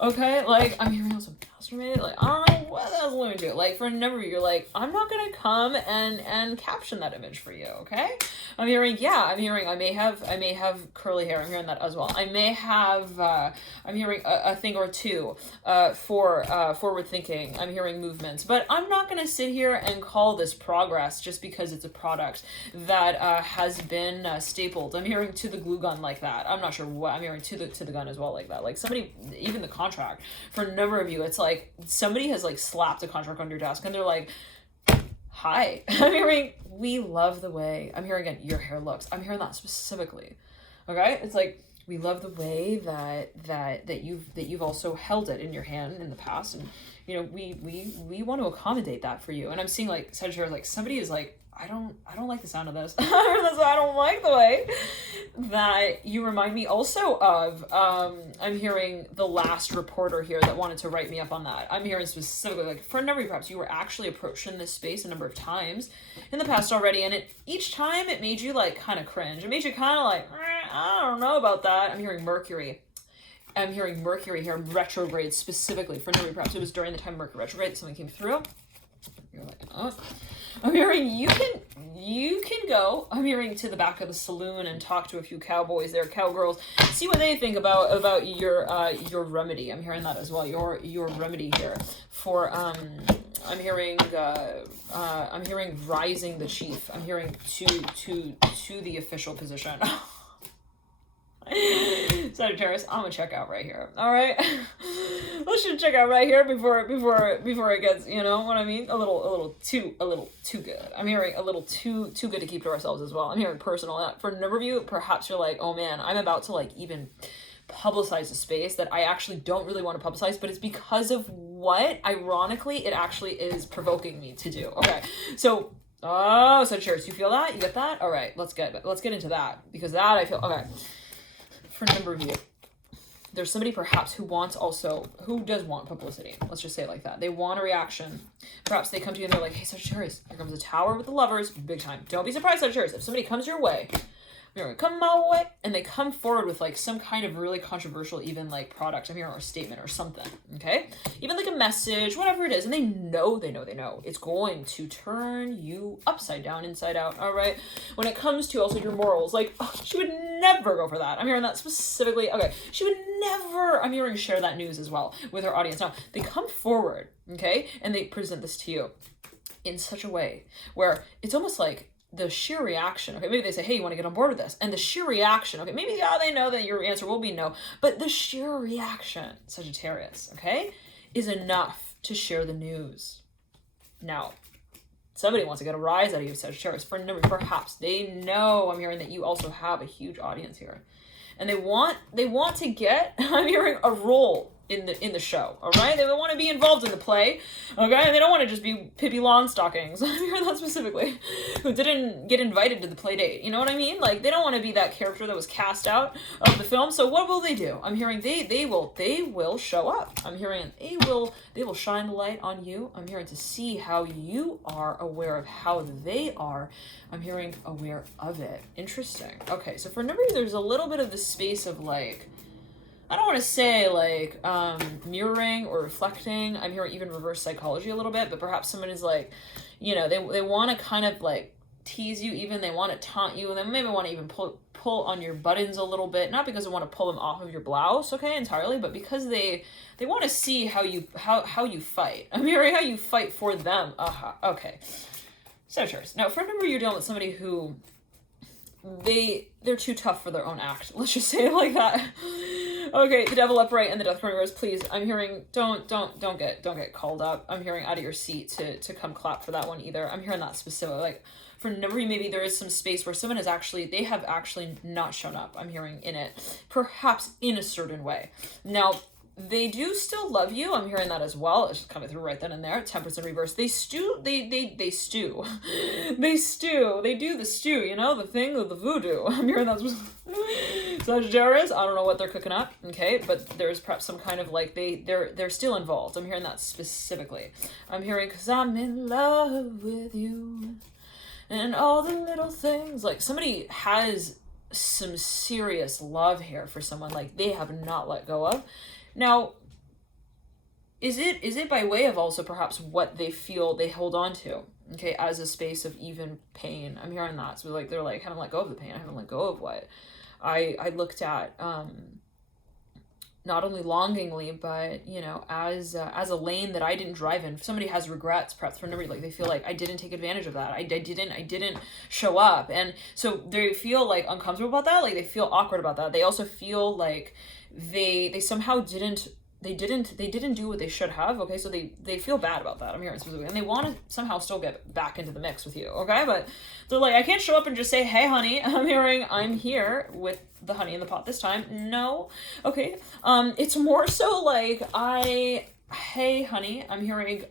Okay, like, I'm hearing also masturbated. Like, I don't know what that's alluding to. Like, for a number of you, you're like, I'm not gonna come and caption that image for you. Okay, I'm hearing, yeah, I'm hearing I may have curly hair. I'm hearing that as well. I may have I'm hearing a thing or two for forward thinking. I'm hearing movements, but I'm not gonna sit here and call this progress just because it's a product that has been stapled. I'm hearing to the glue gun like that. I'm not sure what I'm hearing to the gun as well like that. Like, somebody, even the contract, for a number of you, it's like somebody has like slapped a contract on your desk and they're like, hi. I'm hearing, we love the way, I'm hearing again, your hair looks. I'm hearing that specifically. Okay, it's like, we love the way that you've also held it in your hand in the past, and you know, we want to accommodate that for you. And I'm seeing like Sagittarius, like somebody is like, I don't like the sound of this. I don't like the way that you remind me also of, I'm hearing the last reporter here that wanted to write me up on that. I'm hearing specifically, like, for a number of you, perhaps you were actually approached in this space a number of times in the past already, and each time it made you, like, kind of cringe. It made you kind of like, I don't know about that. I'm hearing Mercury. I'm hearing Mercury here, retrograde specifically. For a number of you, perhaps it was during the time of Mercury retrograde that something came through. You're like, oh. I'm hearing you can go, I'm hearing, to the back of the saloon and talk to a few cowboys there, cowgirls, see what they think about your remedy. I'm hearing that as well, your remedy here for I'm hearing rising the chief. I'm hearing to the official position. Sagittarius, I'm gonna check out right here. All right, let's just check out right here before it gets, you know what I mean, a little too good. I'm hearing a little too good to keep to ourselves as well. I'm hearing personal. For a number of you, perhaps you're like, oh man, I'm about to like even publicize a space that I actually don't really want to publicize, but it's because of what, ironically, it actually is provoking me to do. Okay, so. Oh, Sagittarius, you feel that? You get that? All right, let's get into that, because that I feel okay. For a number of you, there's somebody perhaps who does want publicity. Let's just say it like that. They want a reaction. Perhaps they come to you and they're like, hey, Sagittarius, here comes a tower with the lovers, big time. Don't be surprised, Sagittarius, if somebody comes your way, you're gonna come my way, and they come forward with like some kind of really controversial, even like product, I'm hearing, or a statement or something, okay? Even like a message, whatever it is, and they know it's going to turn you upside down, inside out, all right? When it comes to also your morals, like, oh, she would never go for that. I'm hearing that specifically, okay? She would never, I'm hearing, share that news as well with her audience. Now, they come forward, okay? And they present this to you in such a way where it's almost like, the sheer reaction, okay, maybe they say, hey, you want to get on board with this? And the sheer reaction, okay, maybe, yeah, they know that your answer will be no, but the sheer reaction, Sagittarius, okay, is enough to share the news. Now, somebody wants to get a rise out of you, Sagittarius, for a number, perhaps they know, I'm hearing, that you also have a huge audience here. And they want to get, I'm hearing, a role in the show, all right? They want to be involved in the play, okay? They don't want to just be Pippi Longstockings, I'm hearing that specifically, who didn't get invited to the play date, you know what I mean? Like, they don't want to be that character that was cast out of the film, so what will they do? I'm hearing they will show up. I'm hearing they will shine the light on you. I'm hearing to see how you are aware of how they are. I'm hearing aware of it. Interesting. Okay, so for a number of you, there's a little bit of the space of like, I don't want to say like mirroring or reflecting. I'm hearing even reverse psychology a little bit, but perhaps someone is like, you know, they want to kind of like tease you, even they want to taunt you, and they maybe want to even pull on your buttons a little bit, not because they want to pull them off of your blouse, okay, entirely, but because they want to see how you fight. I'm hearing how you fight for them. Okay. Sagittarius. Now, for a number, you're dealing with somebody who they're too tough for their own act. Let's just say it like that. Okay, the Devil upright and the Death card reverse. Please, I'm hearing don't get called up. I'm hearing out of your seat to come clap for that one either. I'm hearing that specific, like, for a number of you, maybe there is some space where someone they have actually not shown up. I'm hearing in it, perhaps in a certain way. Now, they do still love you. I'm hearing that as well. It's just coming through right then and there. Temperance in reverse. They stew. They stew. They stew. They do the stew, you know, the thing of the voodoo. I'm hearing that. Sagittarius, I don't know what they're cooking up, okay, but there's perhaps some kind of like they're still involved. I'm hearing that specifically. I'm hearing, 'cause I'm in love with you and all the little things. Like, somebody has some serious love here for someone, like they have not let go of. Now, is it by way of also perhaps what they feel they hold on to, okay, as a space of even pain? I'm hearing that. So like, they're like, I haven't let go of the pain. I haven't let go of what I looked at, not only longingly, but, you know, as a lane that I didn't drive in. If somebody has regrets, perhaps for number, like they feel like I didn't take advantage of that. I didn't show up. And so they feel like uncomfortable about that. Like they feel awkward about that. They also feel like they somehow didn't do what they should have, okay? So they feel bad about that, I'm hearing specifically, and they want to somehow still get back into the mix with you, okay? But they're like, I can't show up and just say, hey, honey, I'm hearing I'm here with the honey in the pot this time. No, okay? It's more so like, I hey honey, I'm hearing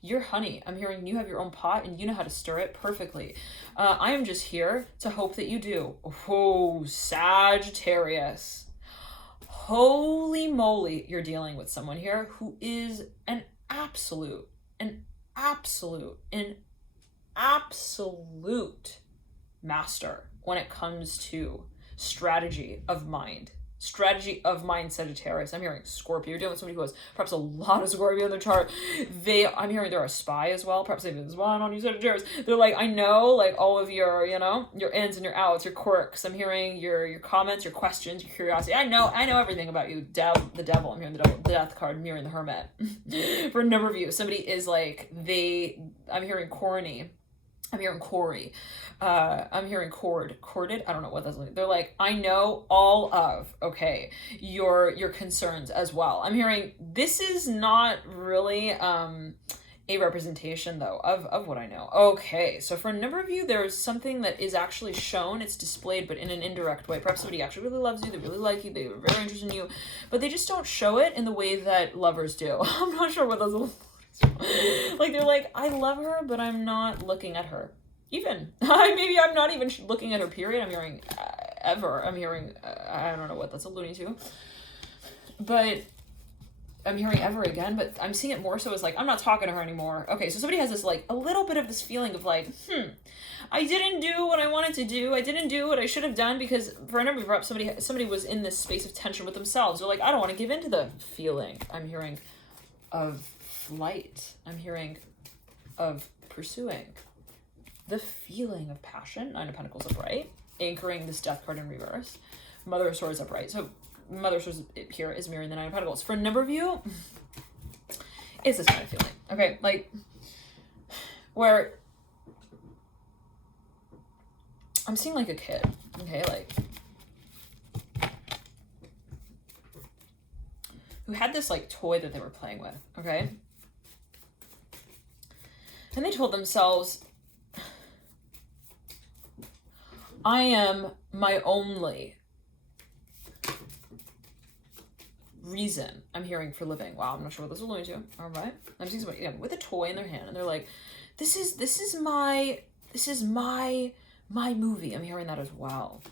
you're honey. I'm hearing you have your own pot and you know how to stir it perfectly. I am just here to hope that you do. Oh, Sagittarius. Holy moly, you're dealing with someone here who is an absolute master when it comes to strategy of mind. Sagittarius. I'm hearing Scorpio. You're dealing with somebody who has perhaps a lot of Scorpio in their chart. I'm hearing they're a spy as well. Perhaps they've been spying on you, Sagittarius. They're like, I know, like, all of your, you know, your ins and your outs, your quirks. I'm hearing your comments, your questions, your curiosity. I know everything about you. The devil. I'm hearing the devil, the death card, mirroring the Hermit. For a number of you, somebody is like, I'm hearing corny. I'm hearing Corey. I'm hearing corded. I don't know what that's like. They're like, I know all of, okay, your concerns as well. I'm hearing this is not really a representation though of what I know. Okay, so for a number of you, there's something that is actually shown, it's displayed, but in an indirect way. Perhaps somebody actually really loves you, they really like you, they were very interested in you, but they just don't show it in the way that lovers do. I'm not sure what those like, they're like, I love her, but I'm not looking at her. Even. Maybe I'm not even looking at her, period. I'm hearing ever. I'm hearing, I don't know what that's alluding to. But I'm hearing ever again, but I'm seeing it more so as like, I'm not talking to her anymore. Okay, so somebody has this like, a little bit of this feeling of like, I didn't do what I wanted to do. I didn't do what I should have done, because for a number of reps, somebody was in this space of tension with themselves. They're like, I don't want to give in to the feeling. I'm hearing of flight. I'm hearing of pursuing. The feeling of passion. Nine of Pentacles upright. Anchoring this Death card in reverse. Mother of Swords upright. So Mother of Swords here is mirroring the Nine of Pentacles. For a number of you, it's this kind of feeling. Okay, like, where I'm seeing like a kid. Okay, like, who had this like toy that they were playing with. Okay. And they told themselves, I am my only reason I'm hearing for living. Wow, I'm not sure what this is alluding to. All right. I'm seeing somebody again with a toy in their hand, and they're like, this is my movie. I'm hearing that as well.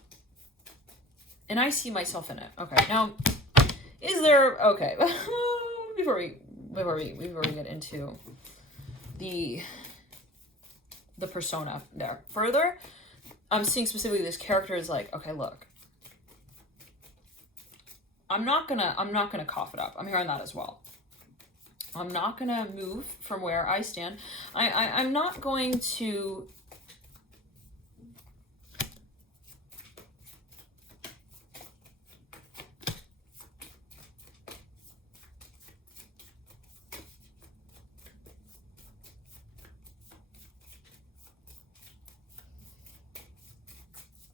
And I see myself in it. Okay. Now, is there, okay. before we get into the persona there further, I'm seeing specifically this character is like, okay, look, I'm not gonna cough it up. I'm hearing that as well. I'm not gonna move from where I stand. I'm not going to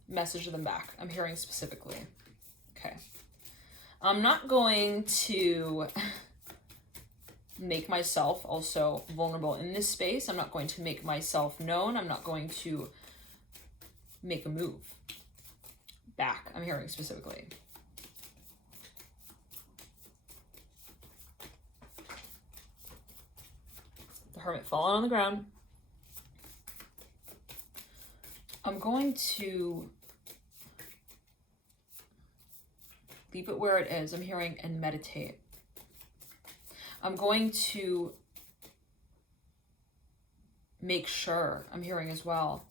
message them back. I'm hearing specifically. Okay. I'm not going to make myself also vulnerable in this space. I'm not going to make myself known. I'm not going to make a move back. I'm hearing specifically. The Hermit falling on the ground. I'm going to leave it where it is. I'm hearing and meditate. I'm going to make sure, I'm hearing as well,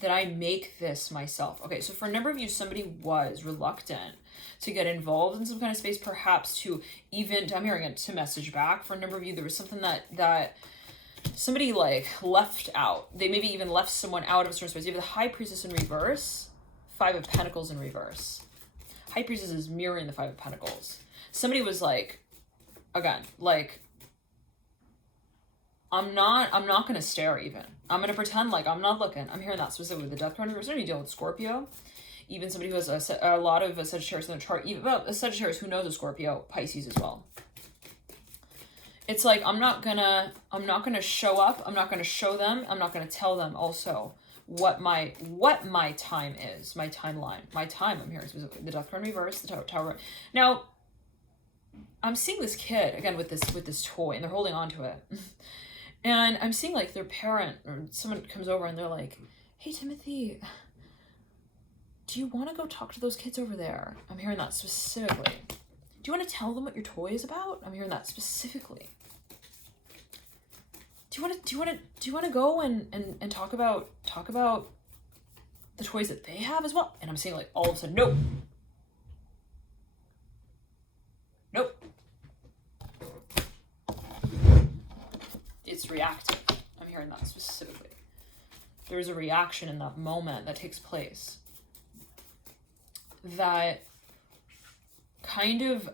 that I make this myself. Okay, so for a number of you, somebody was reluctant to get involved in some kind of space, perhaps to even, I'm hearing it, to message back. For a number of you, there was something that somebody like left out. They maybe even left someone out of a certain space. You have the High Priestess in reverse, Five of Pentacles in reverse. High Priestess is mirroring the Five of Pentacles. Somebody was like, again, like, I'm not going to stare even. I'm going to pretend like I'm not looking. I'm hearing that specifically with the Death card in reverse. Somebody dealing with Scorpio. Even somebody who has a lot of Sagittarius in their chart. Even, well, a Sagittarius who knows a Scorpio, Pisces as well. It's like, I'm not gonna show up. I'm not gonna show them. I'm not gonna tell them also what my time is, my timeline, my time. I'm hearing specifically the Death card in reverse, the Tower. Now, I'm seeing this kid again with this toy, and they're holding on to it. And I'm seeing like their parent or someone comes over and they're like, "Hey Timothy, do you want to go talk to those kids over there?" I'm hearing that specifically. "Do you want to tell them what your toy is about?" I'm hearing that specifically. Do you want to go and talk about the toys that they have as well? And I'm seeing like all of a sudden, nope. Nope. It's reactive. I'm hearing that specifically. There is a reaction in that moment that takes place that kind of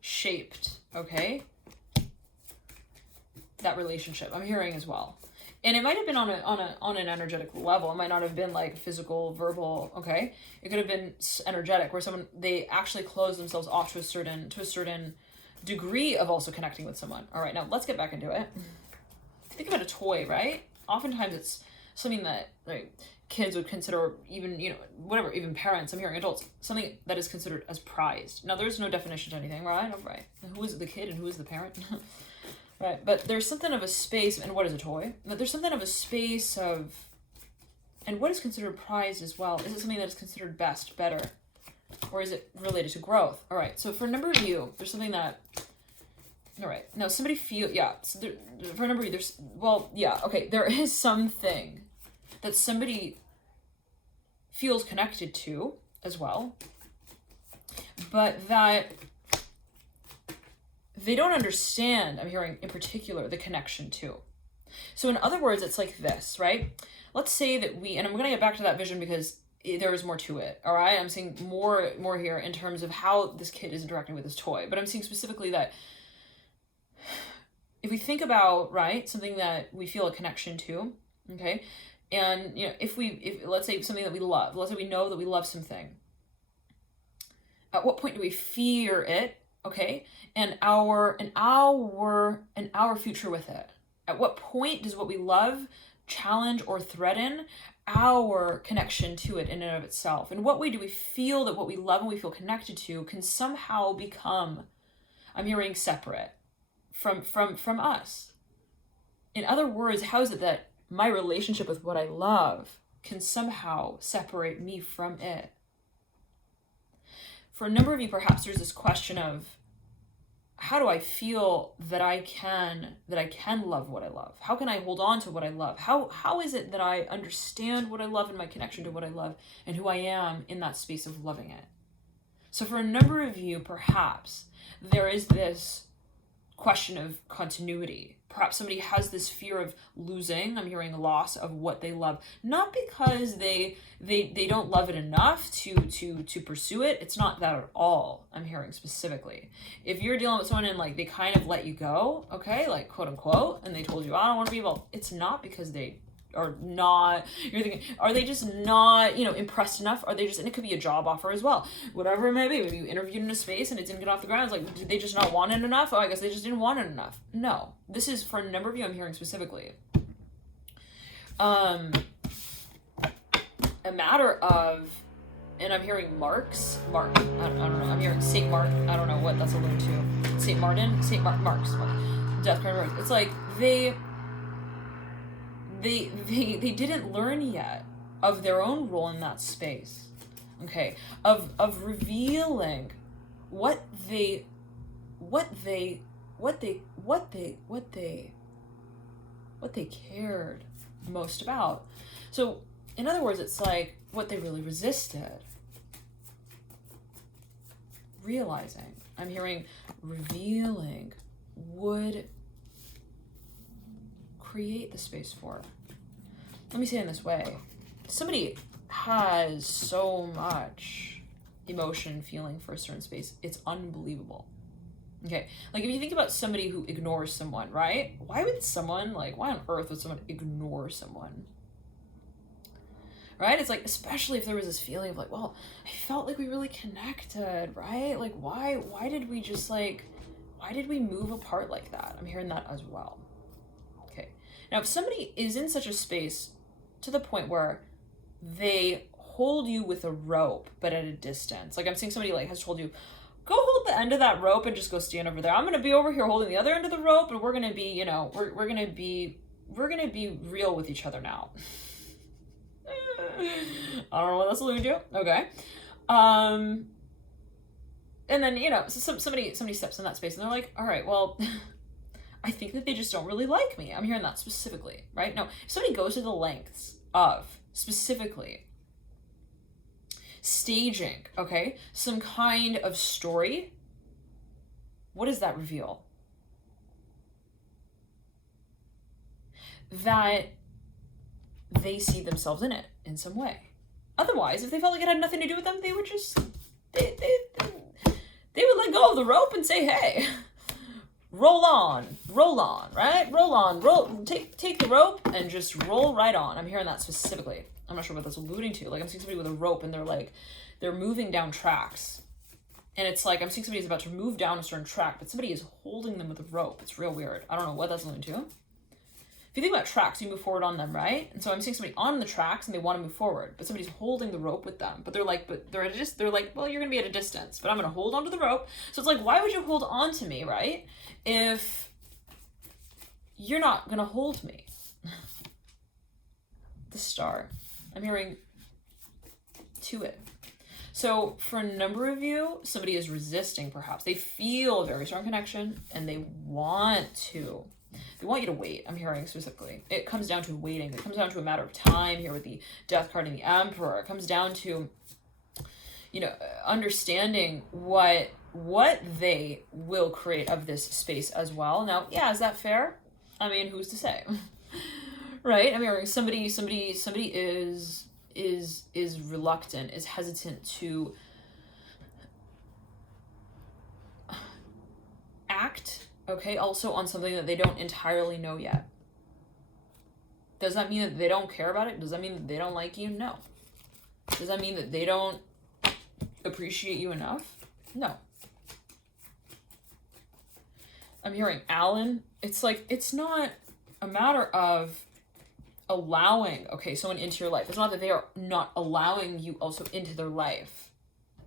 shaped, okay, that relationship. I'm hearing as well. And it might have been on an energetic level. It might not have been like physical, verbal, okay? It could have been energetic, where they actually close themselves off to a certain degree of also connecting with someone. All right, now let's get back into it. Think about a toy, right? Oftentimes it's something that like kids would consider, even, you know, whatever, even parents, I'm hearing adults, something that is considered as prized. Now there's no definition to anything, right? Right. And who is the kid and who is the parent? Right, but there's something of a space, and what is a toy? But there's something of a space of, and what is considered prized as well? Is it something that is considered best, better? Or is it related to growth? All right, so for a number of you, there's something that, all right, now somebody so for a number of you, there is something that somebody feels connected to as well, but that they don't understand, I'm hearing in particular, the connection to. So in other words, it's like this, right? Let's say that and I'm going to get back to that vision because there is more to it, all right? I'm seeing more here in terms of how this kid is interacting with this toy, but I'm seeing specifically that if we think about, right, something that we feel a connection to, okay? And, you know, if let's say something that we love, let's say we know that we love something. At what point do we fear it? Okay, and our future with it. At what point does what we love challenge or threaten our connection to it in and of itself? In what way do we feel that what we love and we feel connected to can somehow become, I'm hearing, separate from us? In other words, how is it that my relationship with what I love can somehow separate me from it? For a number of you, perhaps there's this question of, how do I feel that I can love what I love? How can I hold on to what I love? How is it that I understand what I love and my connection to what I love and who I am in that space of loving it? So for a number of you, perhaps there is this question of continuity. Perhaps somebody has this fear of losing, I'm hearing loss of what they love, not because they don't love it enough to pursue it. It's not that at all, I'm hearing specifically. If you're dealing with someone and like they kind of let you go, okay, like quote unquote, and they told you, I don't want to be involved, it's not because they are not, you're thinking, are they just not, impressed enough? Are they just, and it could be a job offer as well, whatever it may be. Maybe you interviewed in a space and it didn't get off the ground. It's like, did they just not want it enough? Oh, I guess they just didn't want it enough. No, this is for a number of you, I'm hearing specifically. A matter of, and I'm hearing Mark, I don't know, I'm hearing Saint Mark, I don't know what that's alluding to. Saint Martin, Mark, Death Card. It's like, they didn't learn yet of their own role in that space, okay, of revealing what they cared most about. So in other words, it's like what they really resisted realizing, I'm hearing revealing, would create the space for. Let me say it in this way. Somebody has so much emotion, feeling for a certain space. It's unbelievable. Okay, like if you think about somebody who ignores someone, right? Why on earth would someone ignore someone? Right? It's like, especially if there was this feeling of like, well, I felt like we really connected, right? Like, why did we move apart like that? I'm hearing that as well. Okay. Now, if somebody is in such a space to the point where they hold you with a rope, but at a distance, like I'm seeing somebody like has told you, go hold the end of that rope and just go stand over there. I'm going to be over here holding the other end of the rope, and we're going to be, you know, we're going to be real with each other now. I don't know what that's alluding to. Okay. And then, you know, so somebody steps in that space and they're like, all right, well, I think that they just don't really like me. I'm hearing that specifically, right? No, if somebody goes to the lengths of specifically staging, okay, some kind of story, what does that reveal? That they see themselves in it in some way. Otherwise, if they felt like it had nothing to do with them, they would just, they would let go of the rope and say, hey, roll on, right? Take the rope and just roll right on. I'm hearing that specifically. I'm not sure what that's alluding to. Like, I'm seeing somebody with a rope and they're moving down tracks. And it's like, I'm seeing somebody's about to move down a certain track, but somebody is holding them with a rope. It's real weird. I don't know what that's alluding to. If you think about tracks, you move forward on them, right? And so I'm seeing somebody on the tracks and they want to move forward, but somebody's holding the rope with them. But they're like, well, you're going to be at a distance, but I'm going to hold onto the rope. So it's like, why would you hold on to me, right? If you're not going to hold me. The star. I'm hearing to it. So for a number of you, somebody is resisting perhaps. They feel a very strong connection and they want you to wait. I'm hearing specifically. It comes down to waiting. It comes down to a matter of time here with the Death card and the Emperor. It comes down to, you know, understanding what they will create of this space as well. Now, yeah, is that fair? I mean, who's to say? Right? I mean, somebody is reluctant, is hesitant to act, okay, also on something that they don't entirely know yet. Does that mean that they don't care about it? Does that mean that they don't like you? No. Does that mean that they don't appreciate you enough? No. I'm hearing Alan. It's like, it's not a matter of allowing, okay, someone into your life. It's not that they are not allowing you also into their life.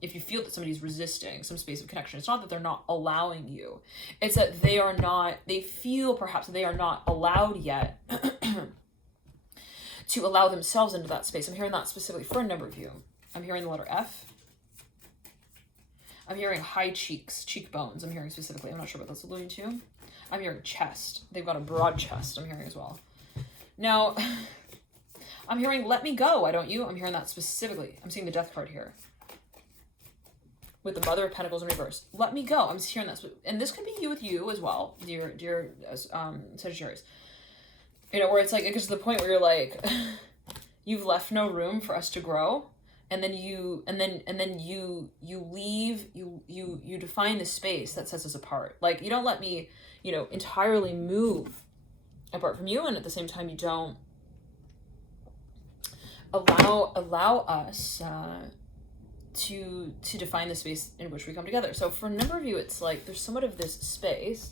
If you feel that somebody's resisting some space of connection, it's not that they're not allowing you. It's that they feel perhaps that they are not allowed yet to allow themselves into that space. I'm hearing that specifically for a number of you. I'm hearing the letter F. I'm hearing high cheekbones. I'm hearing specifically. I'm not sure what that's alluding to. I'm hearing chest. They've got a broad chest. I'm hearing as well. Now, I'm hearing let me go, why don't you? I'm hearing that specifically. I'm seeing the Death card here. With the Mother of Pentacles in reverse. Let me go. I'm hearing that. And this could be you with you as well, dear Sagittarius. You know, where it's like, it gets to the point where you're like, you've left no room for us to grow. And then you leave, you define the space that sets us apart. Like, you don't let me, you know, entirely move apart from you, and at the same time you don't allow us to define the space in which we come together. So for a number of you, it's like there's somewhat of this space.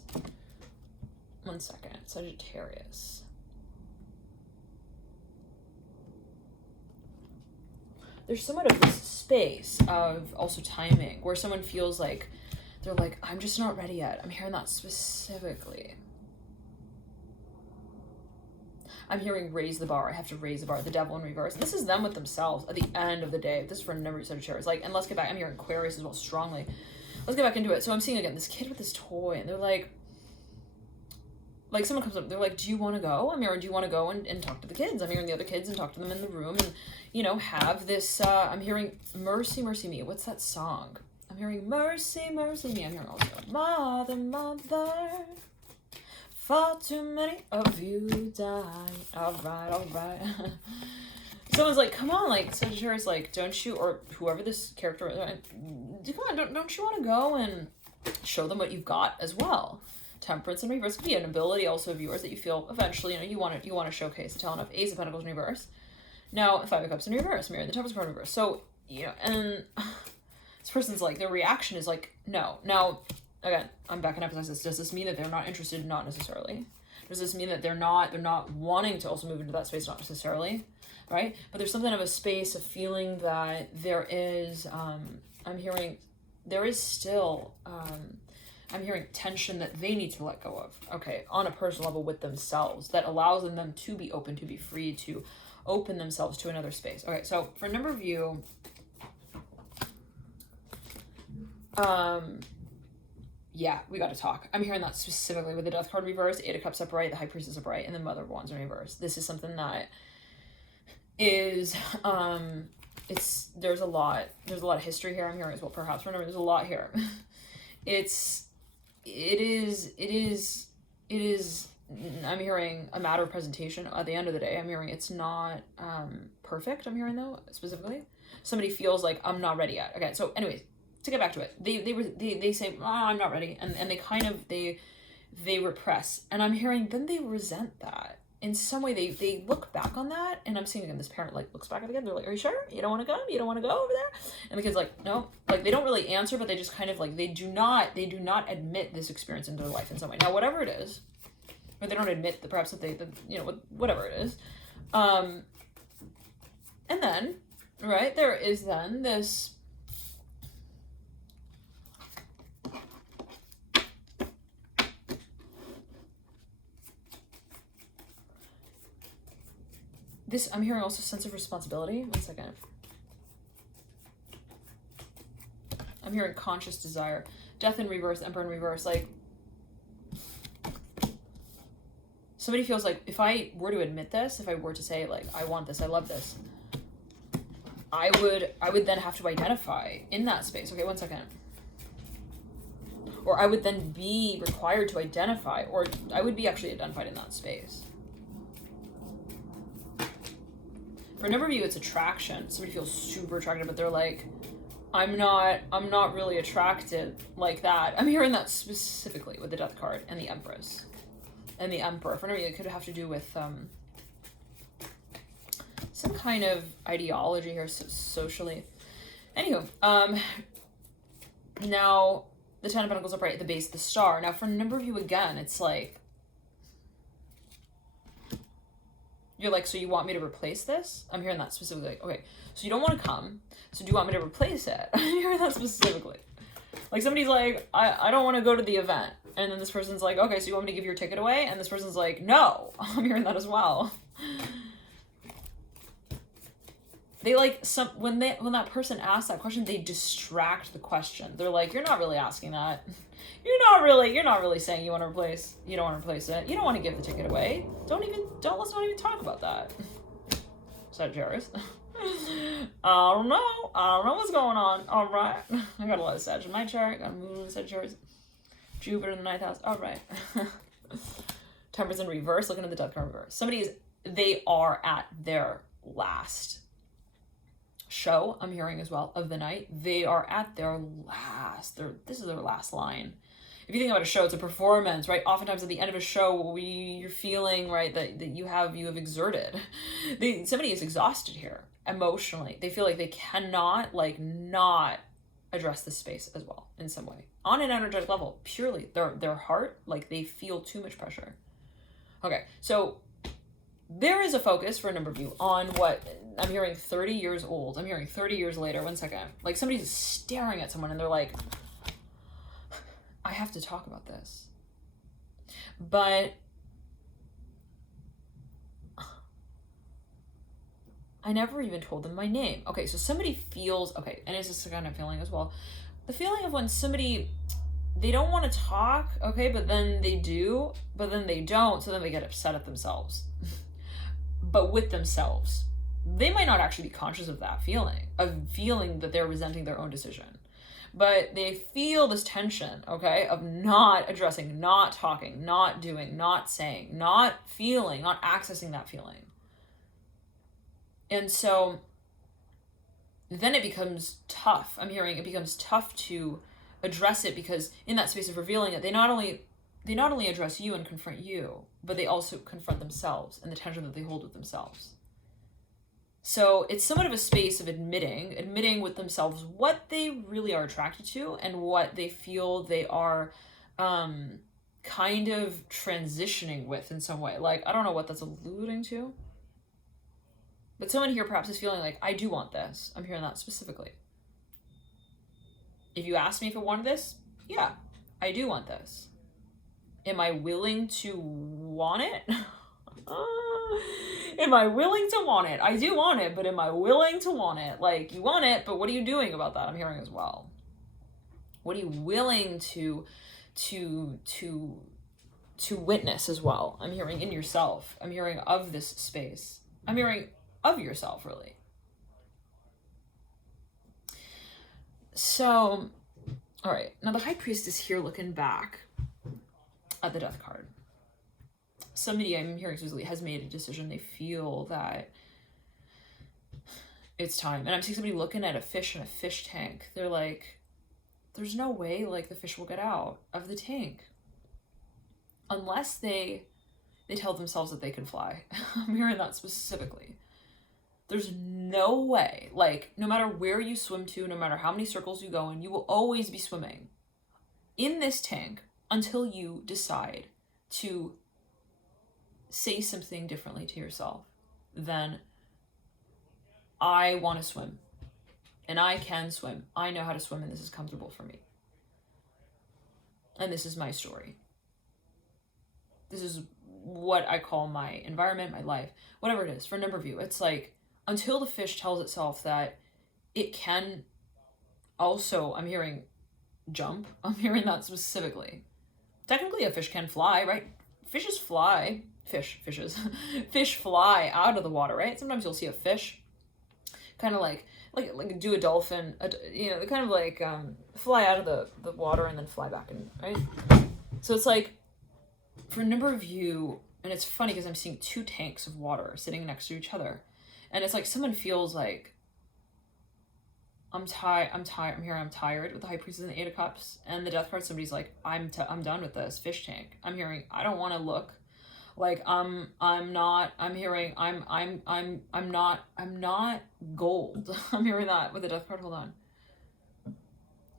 One second, Sagittarius. There's somewhat of this space of also timing where someone feels like they're like, I'm just not ready yet. I'm hearing that specifically. I'm hearing raise the bar. I have to raise the bar. The Devil in reverse. This is them with themselves at the end of the day. This is for a number of Sagittarius. Like, and let's get back. I'm hearing Aquarius as well strongly. Let's get back into it. So I'm seeing again this kid with this toy, and they're like someone comes up. They're like, "Do you want to go?" I'm hearing, "Do you want to go and talk to the kids?" I'm hearing the other kids and talk to them in the room, and you know, have this. I'm hearing mercy, mercy me. What's that song? I'm hearing mercy, mercy me. I'm hearing also mother, mother. Far too many of you die. All right. Someone's like, come on, like, Sagittarius, like, don't you, or whoever this character is, come on, don't you want to go and show them what you've got as well? Temperance in reverse could be an ability also of yours that you feel eventually, you know, you want to showcase. The Talent of Ace of Pentacles in reverse. Now, Five of Cups in reverse, Mirror the Temperance card in reverse. So, you know, and this person's like, their reaction is like, no. Now, again, I'm back and emphasize this. Does this mean that they're not interested? Not necessarily. Does this mean that they're not wanting to also move into that space? Not necessarily, right? But there's something of a space of feeling that there is, I'm hearing there is still, I'm hearing tension that they need to let go of, okay, on a personal level with themselves, that allows them to be open, to be free, to open themselves to another space. Okay, so for a number of you, yeah, we got to talk. I'm hearing that specifically with the Death card reversed, Eight of Cups upright, the High Priestess upright, and the Mother of Wands in reverse. This is something that is, there's a lot of history here. I'm hearing as well, perhaps. Remember, there's a lot here. It is, I'm hearing a matter of presentation at the end of the day. I'm hearing it's not, perfect. I'm hearing though, specifically. Somebody feels like I'm not ready yet. Okay. So anyways, to get back to it, they say, oh, I'm not ready. And they kind of, they repress, and I'm hearing then they resent that. In some way, they look back on that, and I'm seeing again, this parent like looks back at the kid. They're like, "Are you sure? You don't want to go? You don't want to go over there?" And the kid's like, "No." Like they don't really answer, but they just kind of like they do not admit this experience into their life in some way. Now, whatever it is, or they don't admit that perhaps that whatever it is, and then right there is then this. I'm hearing also sense of responsibility. One second. I'm hearing conscious desire. Death in reverse, Emperor in reverse. Like, somebody feels like if I were to admit this, if I were to say, like, I want this, I love this, I would then have to identify in that space. Okay, one second. Or I would then be required to identify, or I would be actually identified in that space. For a number of you, it's attraction. Somebody feels super attracted, but they're like, I'm not really attracted like that. I'm hearing that specifically with the Death card and the Empress and the Emperor. For a number of you, it could have to do with some kind of ideology here socially. Anywho, now the Ten of Pentacles upright at the base of the star. Now, for a number of you, again, it's like, you're like, so you want me to replace this? I'm hearing that specifically. Like, okay, so you don't want to come, so do you want me to replace it? I'm hearing that specifically. Like somebody's like, I don't want to go to the event. And then this person's like, okay, so you want me to give your ticket away? And this person's like, no. I'm hearing that as well. They like, when that person asks that question, they distract the question. They're like, you're not really asking that. You're not really saying you don't want to replace it. You don't want to give the ticket away. Let's not even talk about that. Sagittarius. I don't know what's going on. All right. I got a lot of Sag in my chart. Got a moon in Sagittarius. Jupiter in the 9th house. All right. Temperance in reverse. Looking at the Death card reverse. They are at their last show, I'm hearing as well, of the night. They are at their last. This is their last line. If you think about a show, it's a performance, right? Oftentimes at the end of a show, you're feeling, right, that you have exerted. Somebody is exhausted here emotionally. They feel like they cannot, not address this space as well in some way. On an energetic level, purely, their heart, they feel too much pressure. Okay, so there is a focus for a number of you on what I'm hearing 30 years old. I'm hearing 30 years later. One second. Somebody's staring at someone and they're like, I have to talk about this. But I never even told them my name. Okay, so somebody feels, okay, and it's just a kind of feeling as well. The feeling of when somebody, they don't want to talk, okay, but then they do, but then they don't, so then they get upset at themselves. But with themselves. They might not actually be conscious of that feeling, that they're resenting their own decision. But they feel this tension, okay, of not addressing, not talking, not doing, not saying, not feeling, not accessing that feeling. And so then it becomes tough. I'm hearing it becomes tough to address it, because in that space of revealing it, they not only address you and confront you, but they also confront themselves and the tension that they hold with themselves. So it's somewhat of a space of admitting with themselves what they really are attracted to and what they feel they are kind of transitioning with in some way. I don't know what that's alluding to. But someone here perhaps is feeling like, I do want this. I'm hearing that specifically. If you ask me if I wanted this, yeah, I do want this. Am I willing to want it? Am I willing to want it? I do want it, but am I willing to want it? Like, you want it, but what are you doing about that? I'm hearing as well. What are you willing to witness as well? I'm hearing in yourself. I'm hearing of this space. I'm hearing of yourself, really. So, all right. Now the High Priestess here looking back at the Death card. Somebody, I'm hearing specifically, has made a decision. They feel that it's time. And I'm seeing somebody looking at a fish in a fish tank. They're like, there's no way like the fish will get out of the tank unless they tell themselves that they can fly. I'm hearing that specifically. There's no way, like, no matter where you swim to, no matter how many circles you go in, you will always be swimming in this tank until you decide to say something differently to yourself than, I want to swim, and I can swim. I know how to swim, and this is comfortable for me. And this is my story. This is what I call my environment, my life, whatever it is. For a number of you, it's like, until the fish tells itself that it can also, I'm hearing jump. I'm hearing that specifically. Technically, a fish can fly, right? Fishes fly. Fishes. Fish fly out of the water, right? Sometimes you'll see a fish kind of like do a dolphin, you know, kind of like fly out of the water and then fly back in, right? So it's like, for a number of you, and it's funny because I'm seeing two tanks of water sitting next to each other. And it's like someone feels like, I'm tired with the High Priestess and the Eight of Cups and the Death card. Somebody's like, I'm done with this fish tank. I'm hearing, I don't want to look like I'm not gold. I'm hearing that with the Death card. Hold on.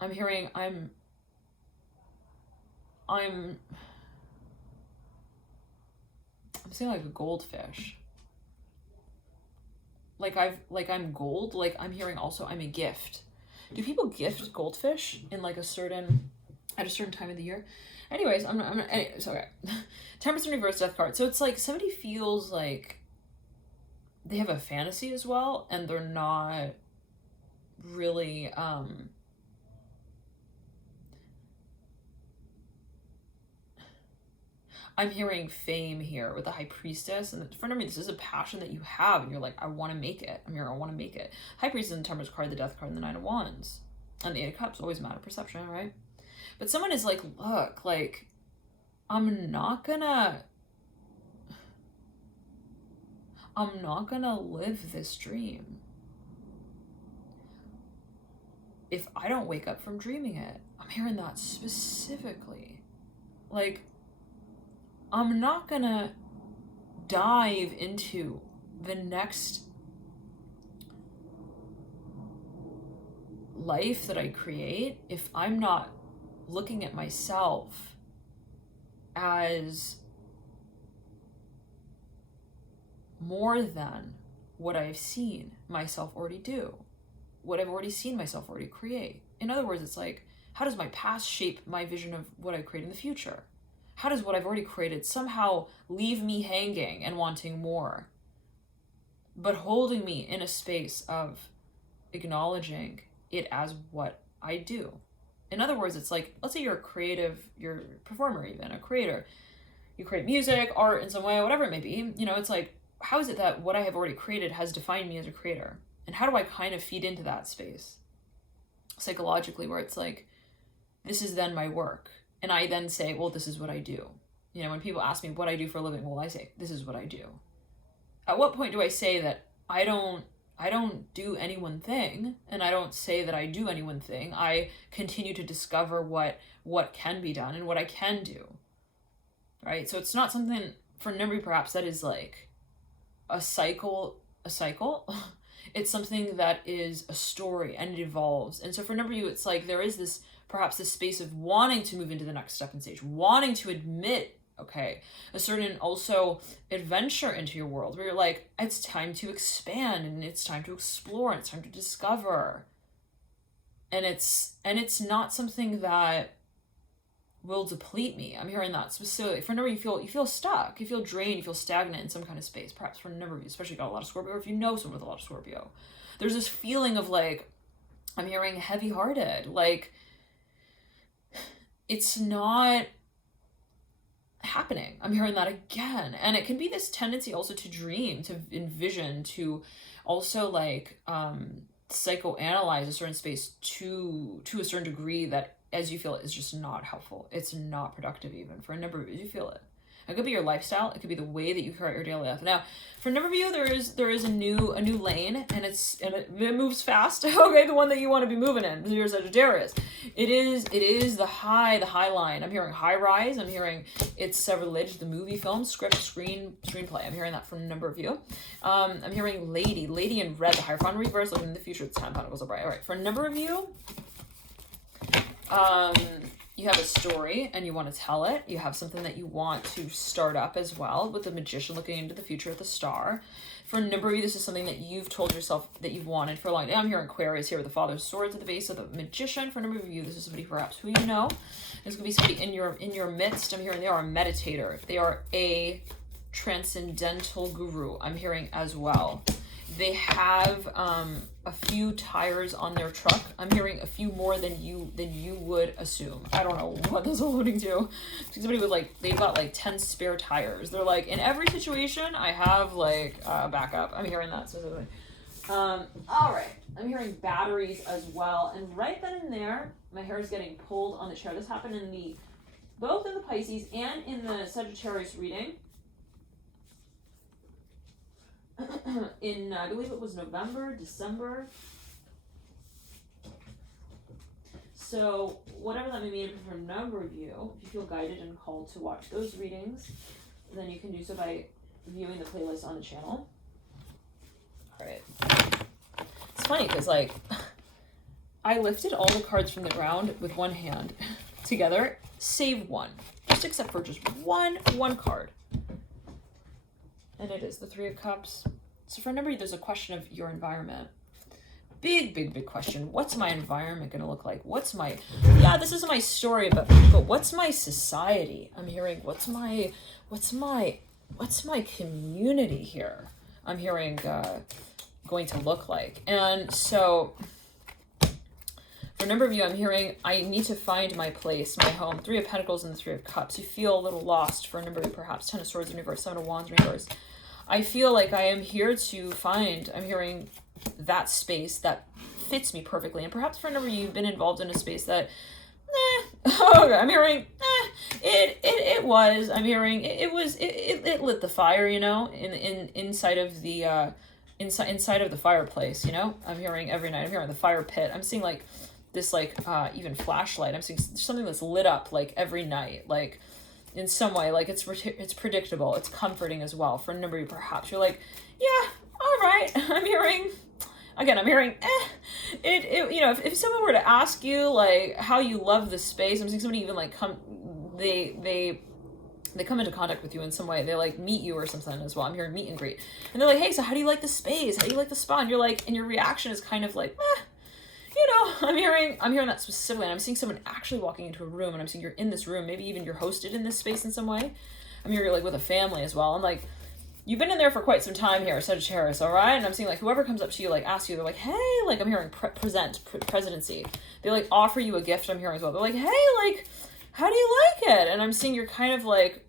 I'm hearing I'm saying like a goldfish. Like I'm gold. Like I'm hearing also I'm a gift. Do people gift goldfish in like at a certain time of the year? Anyways, it's okay. Temperance in reverse, Death card. So it's like somebody feels like they have a fantasy as well, and they're not really I'm hearing fame here with the High Priestess, and for me, this is a passion that you have, and you're like, I want to make it. I'm here, I want to make it. High Priestess in the Temperance card, the Death card, and the Nine of Wands, and the Eight of Cups. Always a matter of perception, right? But someone is like, look, like, I'm not gonna live this dream if I don't wake up from dreaming it. I'm hearing that specifically. Like, I'm not gonna dive into the next life that I create if I'm not looking at myself as more than what I've seen myself already do, what I've already seen myself already create. In other words, it's like, how does my past shape my vision of what I create in the future? How does what I've already created somehow leave me hanging and wanting more, but holding me in a space of acknowledging it as what I do? In other words, it's like, let's say you're a creative, you're a performer even, a creator. You create music, art in some way, whatever it may be. You know, it's like, how is it that what I have already created has defined me as a creator? And how do I kind of feed into that space psychologically, where it's like, this is then my work. And I then say, well, this is what I do. You know, when people ask me what I do for a living, well, I say, this is what I do. At what point do I say that I don't do any one thing, and I don't say that I do any one thing? I continue to discover what can be done and what I can do, right? So it's not something, for Nimri perhaps, that is like a cycle. It's something that is a story, and it evolves. And so for Nimri, it's like there is this, perhaps this space of wanting to move into the next step and stage, wanting to admit, okay, a certain also adventure into your world where you're like, it's time to expand, and it's time to explore, and it's time to discover. and it's not something that will deplete me. I'm hearing that specifically. For a number, you feel stuck, you feel drained, you feel stagnant in some kind of space. Perhaps for a number of you, especially got a lot of Scorpio, or if you know someone with a lot of Scorpio, there's this feeling of like, I'm hearing heavy-hearted, like it's not happening. I'm hearing that again. And it can be this tendency also to dream, to envision, to also like psychoanalyze a certain space to a certain degree that, as you feel it, is just not helpful. It's not productive even. For a number of you, you feel it. It could be your lifestyle. It could be the way that you carry out your daily life. Now, for a number of you, there is a new lane, and it moves fast. Okay, the one that you want to be moving in. Your Sagittarius. It is the high line. I'm hearing high rise. I'm hearing it's related to the movie, film, script, screenplay. I'm hearing that from a number of you. I'm hearing lady in red, the Hierophant reverse, looking in the future. It's 10 Pentacles upright. All right, for a number of you, you have a story and you want to tell it. You have something that you want to start up as well, with the Magician looking into the future with the Star. For a number of you, this is something that you've told yourself that you've wanted for a long time. I'm hearing Aquarius here with the Father's Swords at the base of the Magician. For a number of you, this is somebody perhaps who you know. There's going to be somebody in your midst. I'm hearing they are a meditator. They are a transcendental guru. I'm hearing as well. They have a few tires on their truck. I'm hearing a few more than you would assume. I don't know what this is alluding to. Somebody with like, they've got like 10 spare tires. They're like, in every situation, I have like backup. I'm hearing that specifically. All right. I'm hearing batteries as well. And right then and there, my hair is getting pulled on the chair. This happened both in the Pisces and in the Sagittarius reading. In, I believe it was November, December. So whatever that may mean for a number of you, if you feel guided and called to watch those readings, then you can do so by viewing the playlist on the channel. All right. It's funny because like I lifted all the cards from the ground with one hand together, save one, just except for just one card. And it is the Three of Cups. So for a number of you, there's a question of your environment. Big question. What's my environment going to look like? This is my story, but what's my society? I'm hearing, what's my community here? I'm hearing going to look like. And so for a number of you, I'm hearing, I need to find my place, my home. Three of Pentacles and the Three of Cups. You feel a little lost for a number of you, perhaps. Ten of Swords in reverse, Seven of Wands in reverse. I feel like I am here to find, I'm hearing that space that fits me perfectly. And perhaps for a number of you, you've been involved in a space that, okay, I'm hearing, it was, I'm hearing, it lit the fire, you know, inside of the, inside of the fireplace, you know. I'm hearing every night, I'm hearing the fire pit. I'm seeing like this, like, even flashlight. I'm seeing something that's lit up like every night, like, in some way, like it's predictable, it's comforting as well. For a number of you, perhaps you're like, yeah, all right. I'm hearing you know, if someone were to ask you like how you love this space, I'm seeing somebody even like they come into contact with you in some way. They like meet you or something as well. I'm hearing meet and greet, and they're like, hey, so how do you like the space? How do you like the spa? And you're like, and your reaction is kind of like, you know, I'm hearing that specifically, and I'm seeing someone actually walking into a room, and I'm seeing you're in this room, maybe even you're hosted in this space in some way. I'm hearing you're like with a family as well. I'm like, you've been in there for quite some time here, Sagittarius, all right? And I'm seeing like whoever comes up to you, like asks you, they're like, hey, like I'm hearing presidency. They like offer you a gift, I'm hearing as well. They're like, hey, like, how do you like it? And I'm seeing you're kind of like,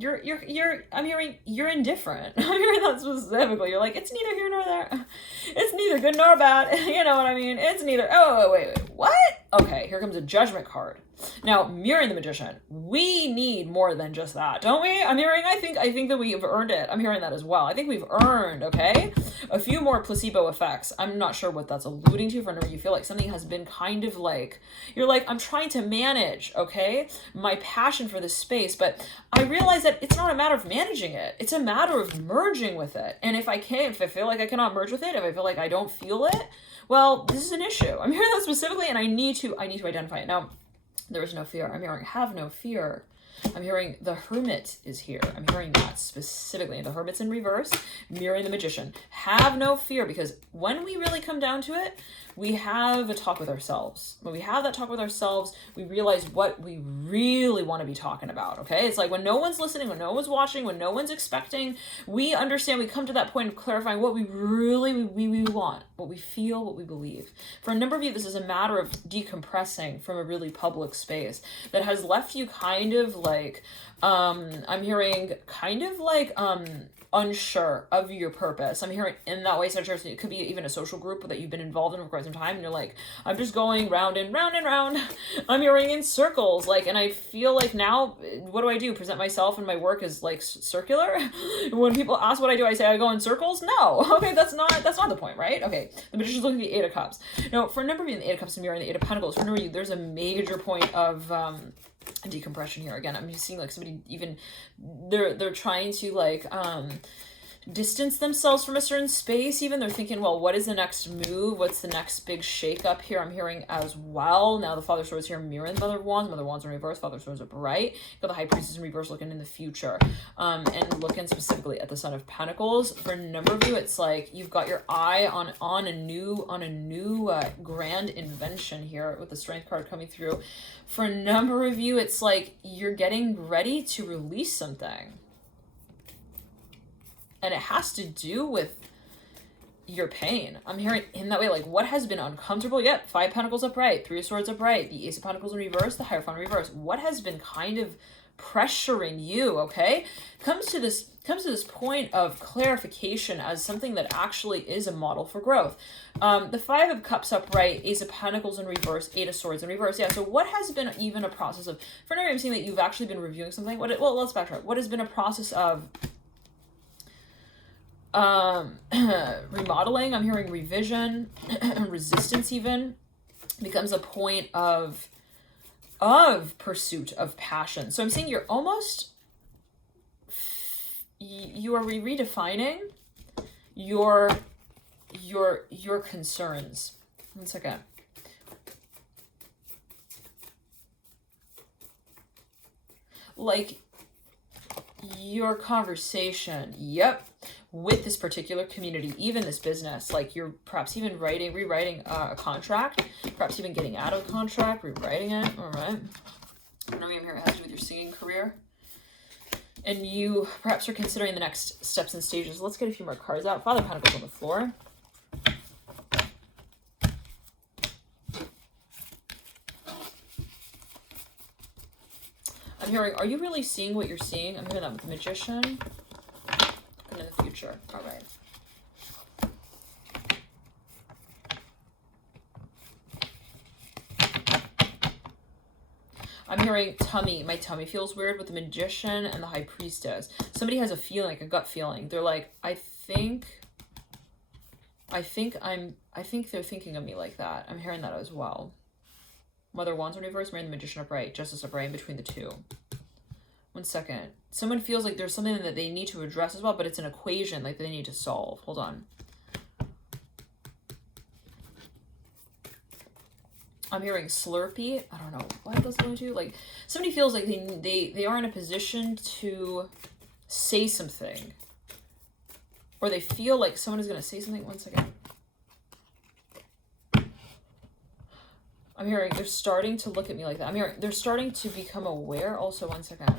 I'm hearing you're indifferent. I'm hearing that specifically. You're like, it's neither here nor there. It's neither good nor bad. You know what I mean? It's neither, oh, wait, what? Okay, here comes a Judgment card. Now, mirroring the Magician, we need more than just that, don't we? I'm hearing, I think that we've earned it. I'm hearing that as well. I think we've earned, okay, a few more placebo effects. I'm not sure what that's alluding to. For whenever you feel like something has been kind of like, you're like, I'm trying to manage, okay, my passion for this space, but I realize that it's not a matter of managing it. It's a matter of merging with it. And if I feel like I cannot merge with it, if I feel like I don't feel it, well, this is an issue. I'm hearing that specifically, and I need to identify it. Now, there is no fear. I'm hearing have no fear. I'm hearing the Hermit is here. I'm hearing that specifically. The Hermit's in reverse, mirroring the Magician. Have no fear, because when we really come down to it, we have a talk with ourselves. When we have that talk with ourselves, we realize what we really want to be talking about, okay? It's like when no one's listening, when no one's watching, when no one's expecting, we understand, we come to that point of clarifying what we really we want, what we feel, what we believe. For a number of you, this is a matter of decompressing from a really public space that has left you kind of like, I'm hearing kind of like, unsure of your purpose. I'm hearing in that way, Sagittarius, it could be even a social group that you've been involved in for quite some time, and you're like, I'm just going round and round and round. I'm hearing in circles, like, and I feel like now, what do? Present myself and my work as like circular? When people ask what I do, I say I go in circles? No. Okay, that's not the point, right? Okay, the Magician's looking at the Eight of Cups. Now, for a number of you, in the Eight of Cups and mirroring the Eight of Pentacles, for a number of you, there's a major point of decompression here. Again, I'm just seeing like somebody even they're trying to like distance themselves from a certain space. Even they're thinking, well, what is the next move? What's the next big shake up here? I'm hearing as well. Now the Father of Swords here mirroring the Mother of Wands. Mother of Wands in reverse, Father of Swords upright. Got the High Priestess in reverse, looking in the future, and looking specifically at the Son of Pentacles. For a number of you, it's like you've got your eye on a new grand invention here with the Strength card coming through. For a number of you, it's like you're getting ready to release something. And it has to do with your pain. I'm hearing in that way, like what has been uncomfortable. Yep, Five Pentacles upright, Three of Swords upright, the Ace of Pentacles in reverse, the Hierophant in reverse. What has been kind of pressuring you, okay? Comes to this point of clarification as something that actually is a model for growth. The Five of Cups upright, Ace of Pentacles in reverse, Eight of Swords in reverse. Yeah, so what has been even a process of, for now I'm seeing that you've actually been reviewing something. Well, let's backtrack. What has been a process of remodeling? I'm hearing revision, resistance even, becomes a point of pursuit of passion. So I'm saying you're almost, you are redefining your concerns. 1 second. Like your conversation, yep, with this particular community, even this business, like you're perhaps even rewriting a contract, perhaps even getting out of a contract, rewriting it, all right? I know I'm here, it has to do with your singing career. And you perhaps are considering the next steps and stages. Let's get a few more cards out. Father of Pentacles on the floor. I'm hearing, are you really seeing what you're seeing? I'm hearing that with the Magician. And in the future. All right. I'm hearing tummy. My tummy feels weird with the Magician and the High Priestess. Somebody has a feeling, like a gut feeling. They're like, I think they're thinking of me like that. I'm hearing that as well. Mother Wands in reverse, marrying the Magician upright, Justice upright in between the two. 1 second. Someone feels like there's something that they need to address as well, but it's an equation like they need to solve. Hold on. I'm hearing slurpy. I don't know what that's going to. Like somebody feels like they are in a position to say something, or they feel like someone is going to say something. 1 second. I'm hearing they're starting to look at me like that. I'm hearing they're starting to become aware. Also, 1 second.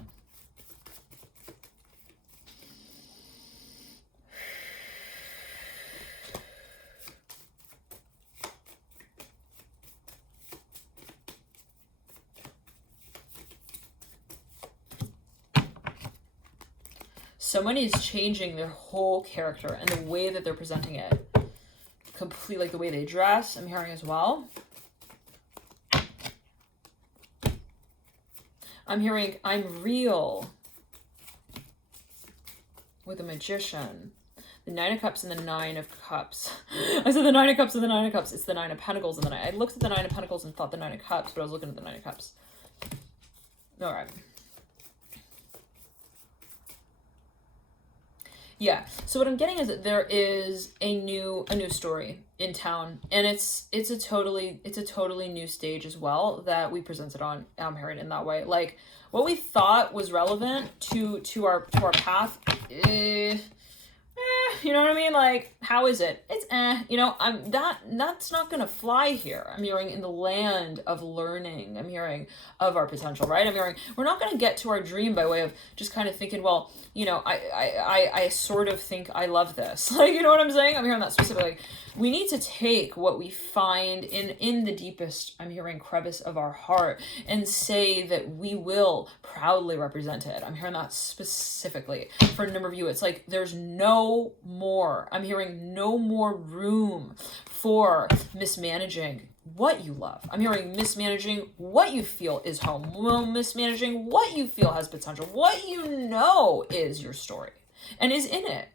Someone is changing their whole character and the way that they're presenting it. Complete, like the way they dress, I'm hearing as well. I'm hearing I'm real with a Magician. The Nine of Cups and the Nine of Cups. I said the Nine of Cups and the Nine of Cups. It's the Nine of Pentacles and the Nine. I looked at the Nine of Pentacles and thought the Nine of Cups, but I was looking at the Nine of Cups. All right. Yeah. So what I'm getting is that there is a new story in town, and it's a totally new stage as well that we presented on Hermit in that way. Like what we thought was relevant to our path, you know what I mean? Like, how is it? It's you know, that's not gonna fly here. I'm hearing in the land of learning. I'm hearing of our potential, right? I'm hearing we're not gonna get to our dream by way of just kind of thinking, well, you know, I sort of think I love this. Like, you know what I'm saying? I'm hearing that specifically. Like, we need to take what we find in the deepest, I'm hearing, crevice of our heart and say that we will proudly represent it. I'm hearing that specifically. For a number of you, it's like there's no more, I'm hearing no more room for mismanaging what you love. I'm hearing mismanaging what you feel is home, mismanaging what you feel has potential, what you know is your story and is in it.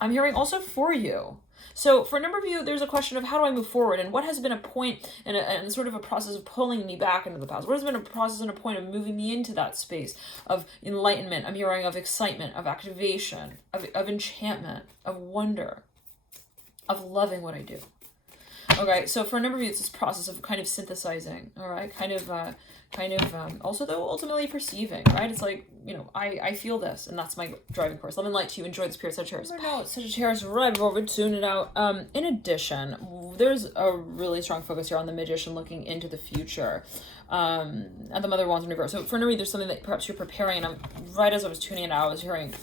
I'm hearing also for you. So for a number of you, there's a question of how do I move forward, and what has been a point and sort of a process of pulling me back into the past? What has been a process and a point of moving me into that space of enlightenment? I'm hearing of excitement, of activation, of enchantment, of wonder, of loving what I do. Okay, so for a number of you, it's this process of kind of synthesizing, all right, also though ultimately perceiving, right? It's like, you know, I feel this, and that's my driving force. Love and light to you. Enjoy the spirit, Sagittarius. No, Sagittarius, right before we tune it out. In addition, there's a really strong focus here on the Magician looking into the future. And the Mother of Wands in reverse. So for no reason, there's something that perhaps you're preparing, and I'm right as I was tuning it out, I was hearing,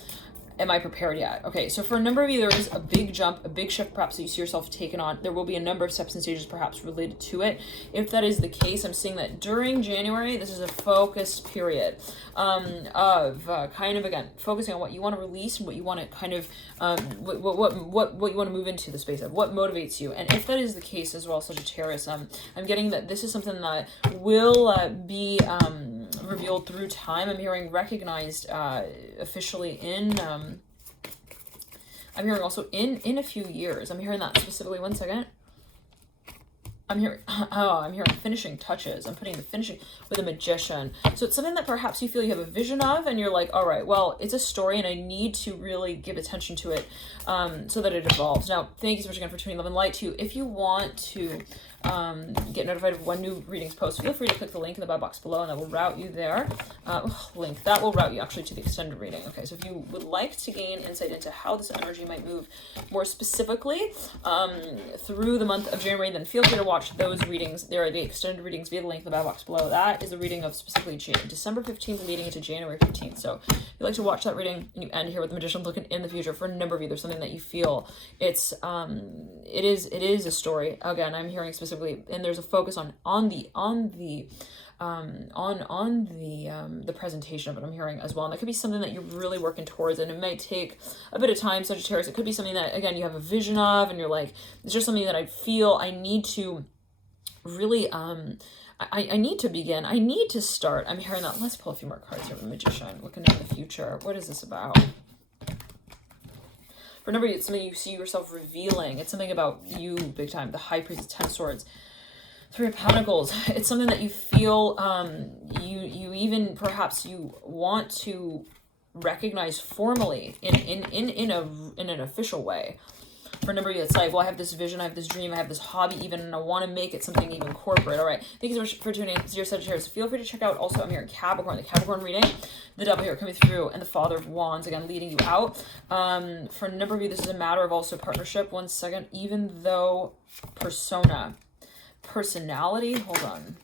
am I prepared yet? Okay, so for a number of you, there is a big jump, a big shift perhaps that you see yourself taken on. There will be a number of steps and stages perhaps related to it. If that is the case, I'm seeing that during January, this is a focused period of kind of, again, focusing on what you want to release and what you want to kind of, what you want to move into the space of, what motivates you. And if that is the case as well, Sagittarius, I'm getting that this is something that will be revealed through time. I'm hearing recognized officially in I'm hearing also in a few years. I'm hearing that specifically. 1 second. I'm hearing finishing touches. I'm putting the finishing with a Magician. So it's something that perhaps you feel you have a vision of, and you're like, all right, well, it's a story and I need to really give attention to it so that it evolves. Now, thank you so much again for tuning love and light to you. If you want to get notified of when new readings post, feel free to click the link in the bio box below, and that will route you there. That will route you actually to the extended reading. Okay, so if you would like to gain insight into how this energy might move more specifically through the month of January, then feel free to watch those readings. There are the extended readings via the link in the bio box below. That is a reading of specifically December 15th leading into January 15th. So if you'd like to watch that reading and you end here with the Magician looking in the future, for a number of you, there's something that you feel it is a story. Again, I'm hearing specifically, and there's a focus on the presentation of it. I'm hearing as well, and that could be something that you're really working towards, and it might take a bit of time, Sagittarius. It could be something that, again, you have a vision of, and you're like, it's just something that I feel I need to really I need to begin. I need to start. I'm hearing that. Let's pull a few more cards here with the Magician looking into the future. What is this about? For a number of you, it's something you see yourself revealing. It's something about you, big time. The High Priestess, 10 Swords, 3 of Pentacles. It's something that you feel you even perhaps you want to recognize formally in an official way. For a number of you, it's like, well, I have this vision, I have this dream, I have this hobby even, and I want to make it something even corporate. All right. Thank you so much for tuning in. This is your Sagittarius. Feel free to check out also, I'm here in Capricorn, the Capricorn reading, the Devil here coming through, and the Father of Wands, again, leading you out. For a number of you, this is a matter of also partnership. 1 second. Even though personality, hold on.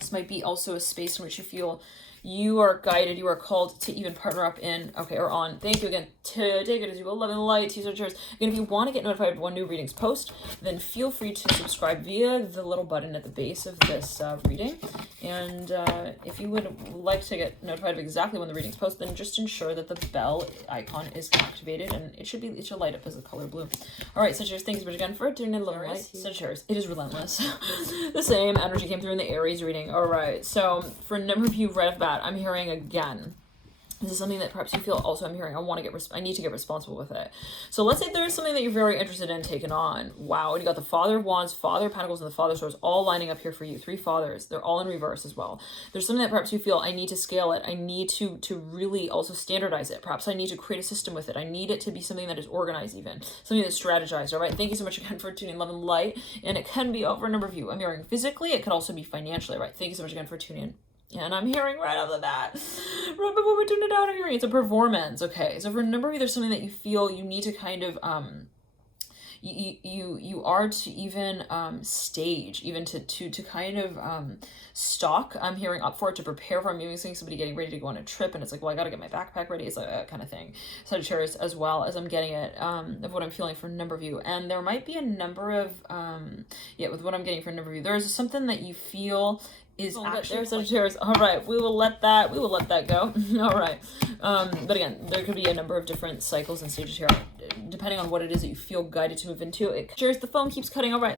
This might be also a space in which you feel you are guided, you are called to even partner up in, okay, or on. Thank you again. Take it as you will. Love and light to you, Sagittarius. Again, if you want to get notified when new readings post, then feel free to subscribe via the little button at the base of this reading. And if you would like to get notified of exactly when the readings post, then just ensure that the bell icon is activated, and it should light up as the color blue. All right, Sagittarius, thanks so much again for tuning in. Love and light. Sagittarius, it is relentless. The same energy came through in the Aries reading. All right, so for a number of you right off the bat, I'm hearing again This is something that perhaps you feel also, I'm hearing, I need to get responsible with it. So let's say there's something that you're very interested in taking on. Wow. And you got the Father of Wands, Father of Pentacles, and the Father of Swords all lining up here for you. 3 fathers. They're all in reverse as well. There's something that perhaps you feel, I need to scale it. I need to really also standardize it. Perhaps I need to create a system with it. I need it to be something that is organized even. Something that's strategized. All right. Thank you so much again for tuning in, love and light. And it can be over a number of you. I'm hearing physically. It could also be financially. Right. Thank you so much again for tuning in. And I'm hearing right off the bat, right before we tune it out, I'm hearing it's a performance. Okay, so for a number of you, there's something that you feel you need to kind of you are to even stage, even to kind of stock. I'm hearing up for it, to prepare for. I'm even seeing somebody getting ready to go on a trip, and it's like, well, I got to get my backpack ready. It's like that kind of thing. Sagittarius, as well as I'm getting it of what I'm feeling for a number of you, and there might be a number of with what I'm getting for a number of you, there's something that you feel is actually there's Sagittarius. All right, we will let that go. All right, but again, there could be a number of different cycles and stages here, depending on what it is that you feel guided to move into. The phone keeps cutting. All right.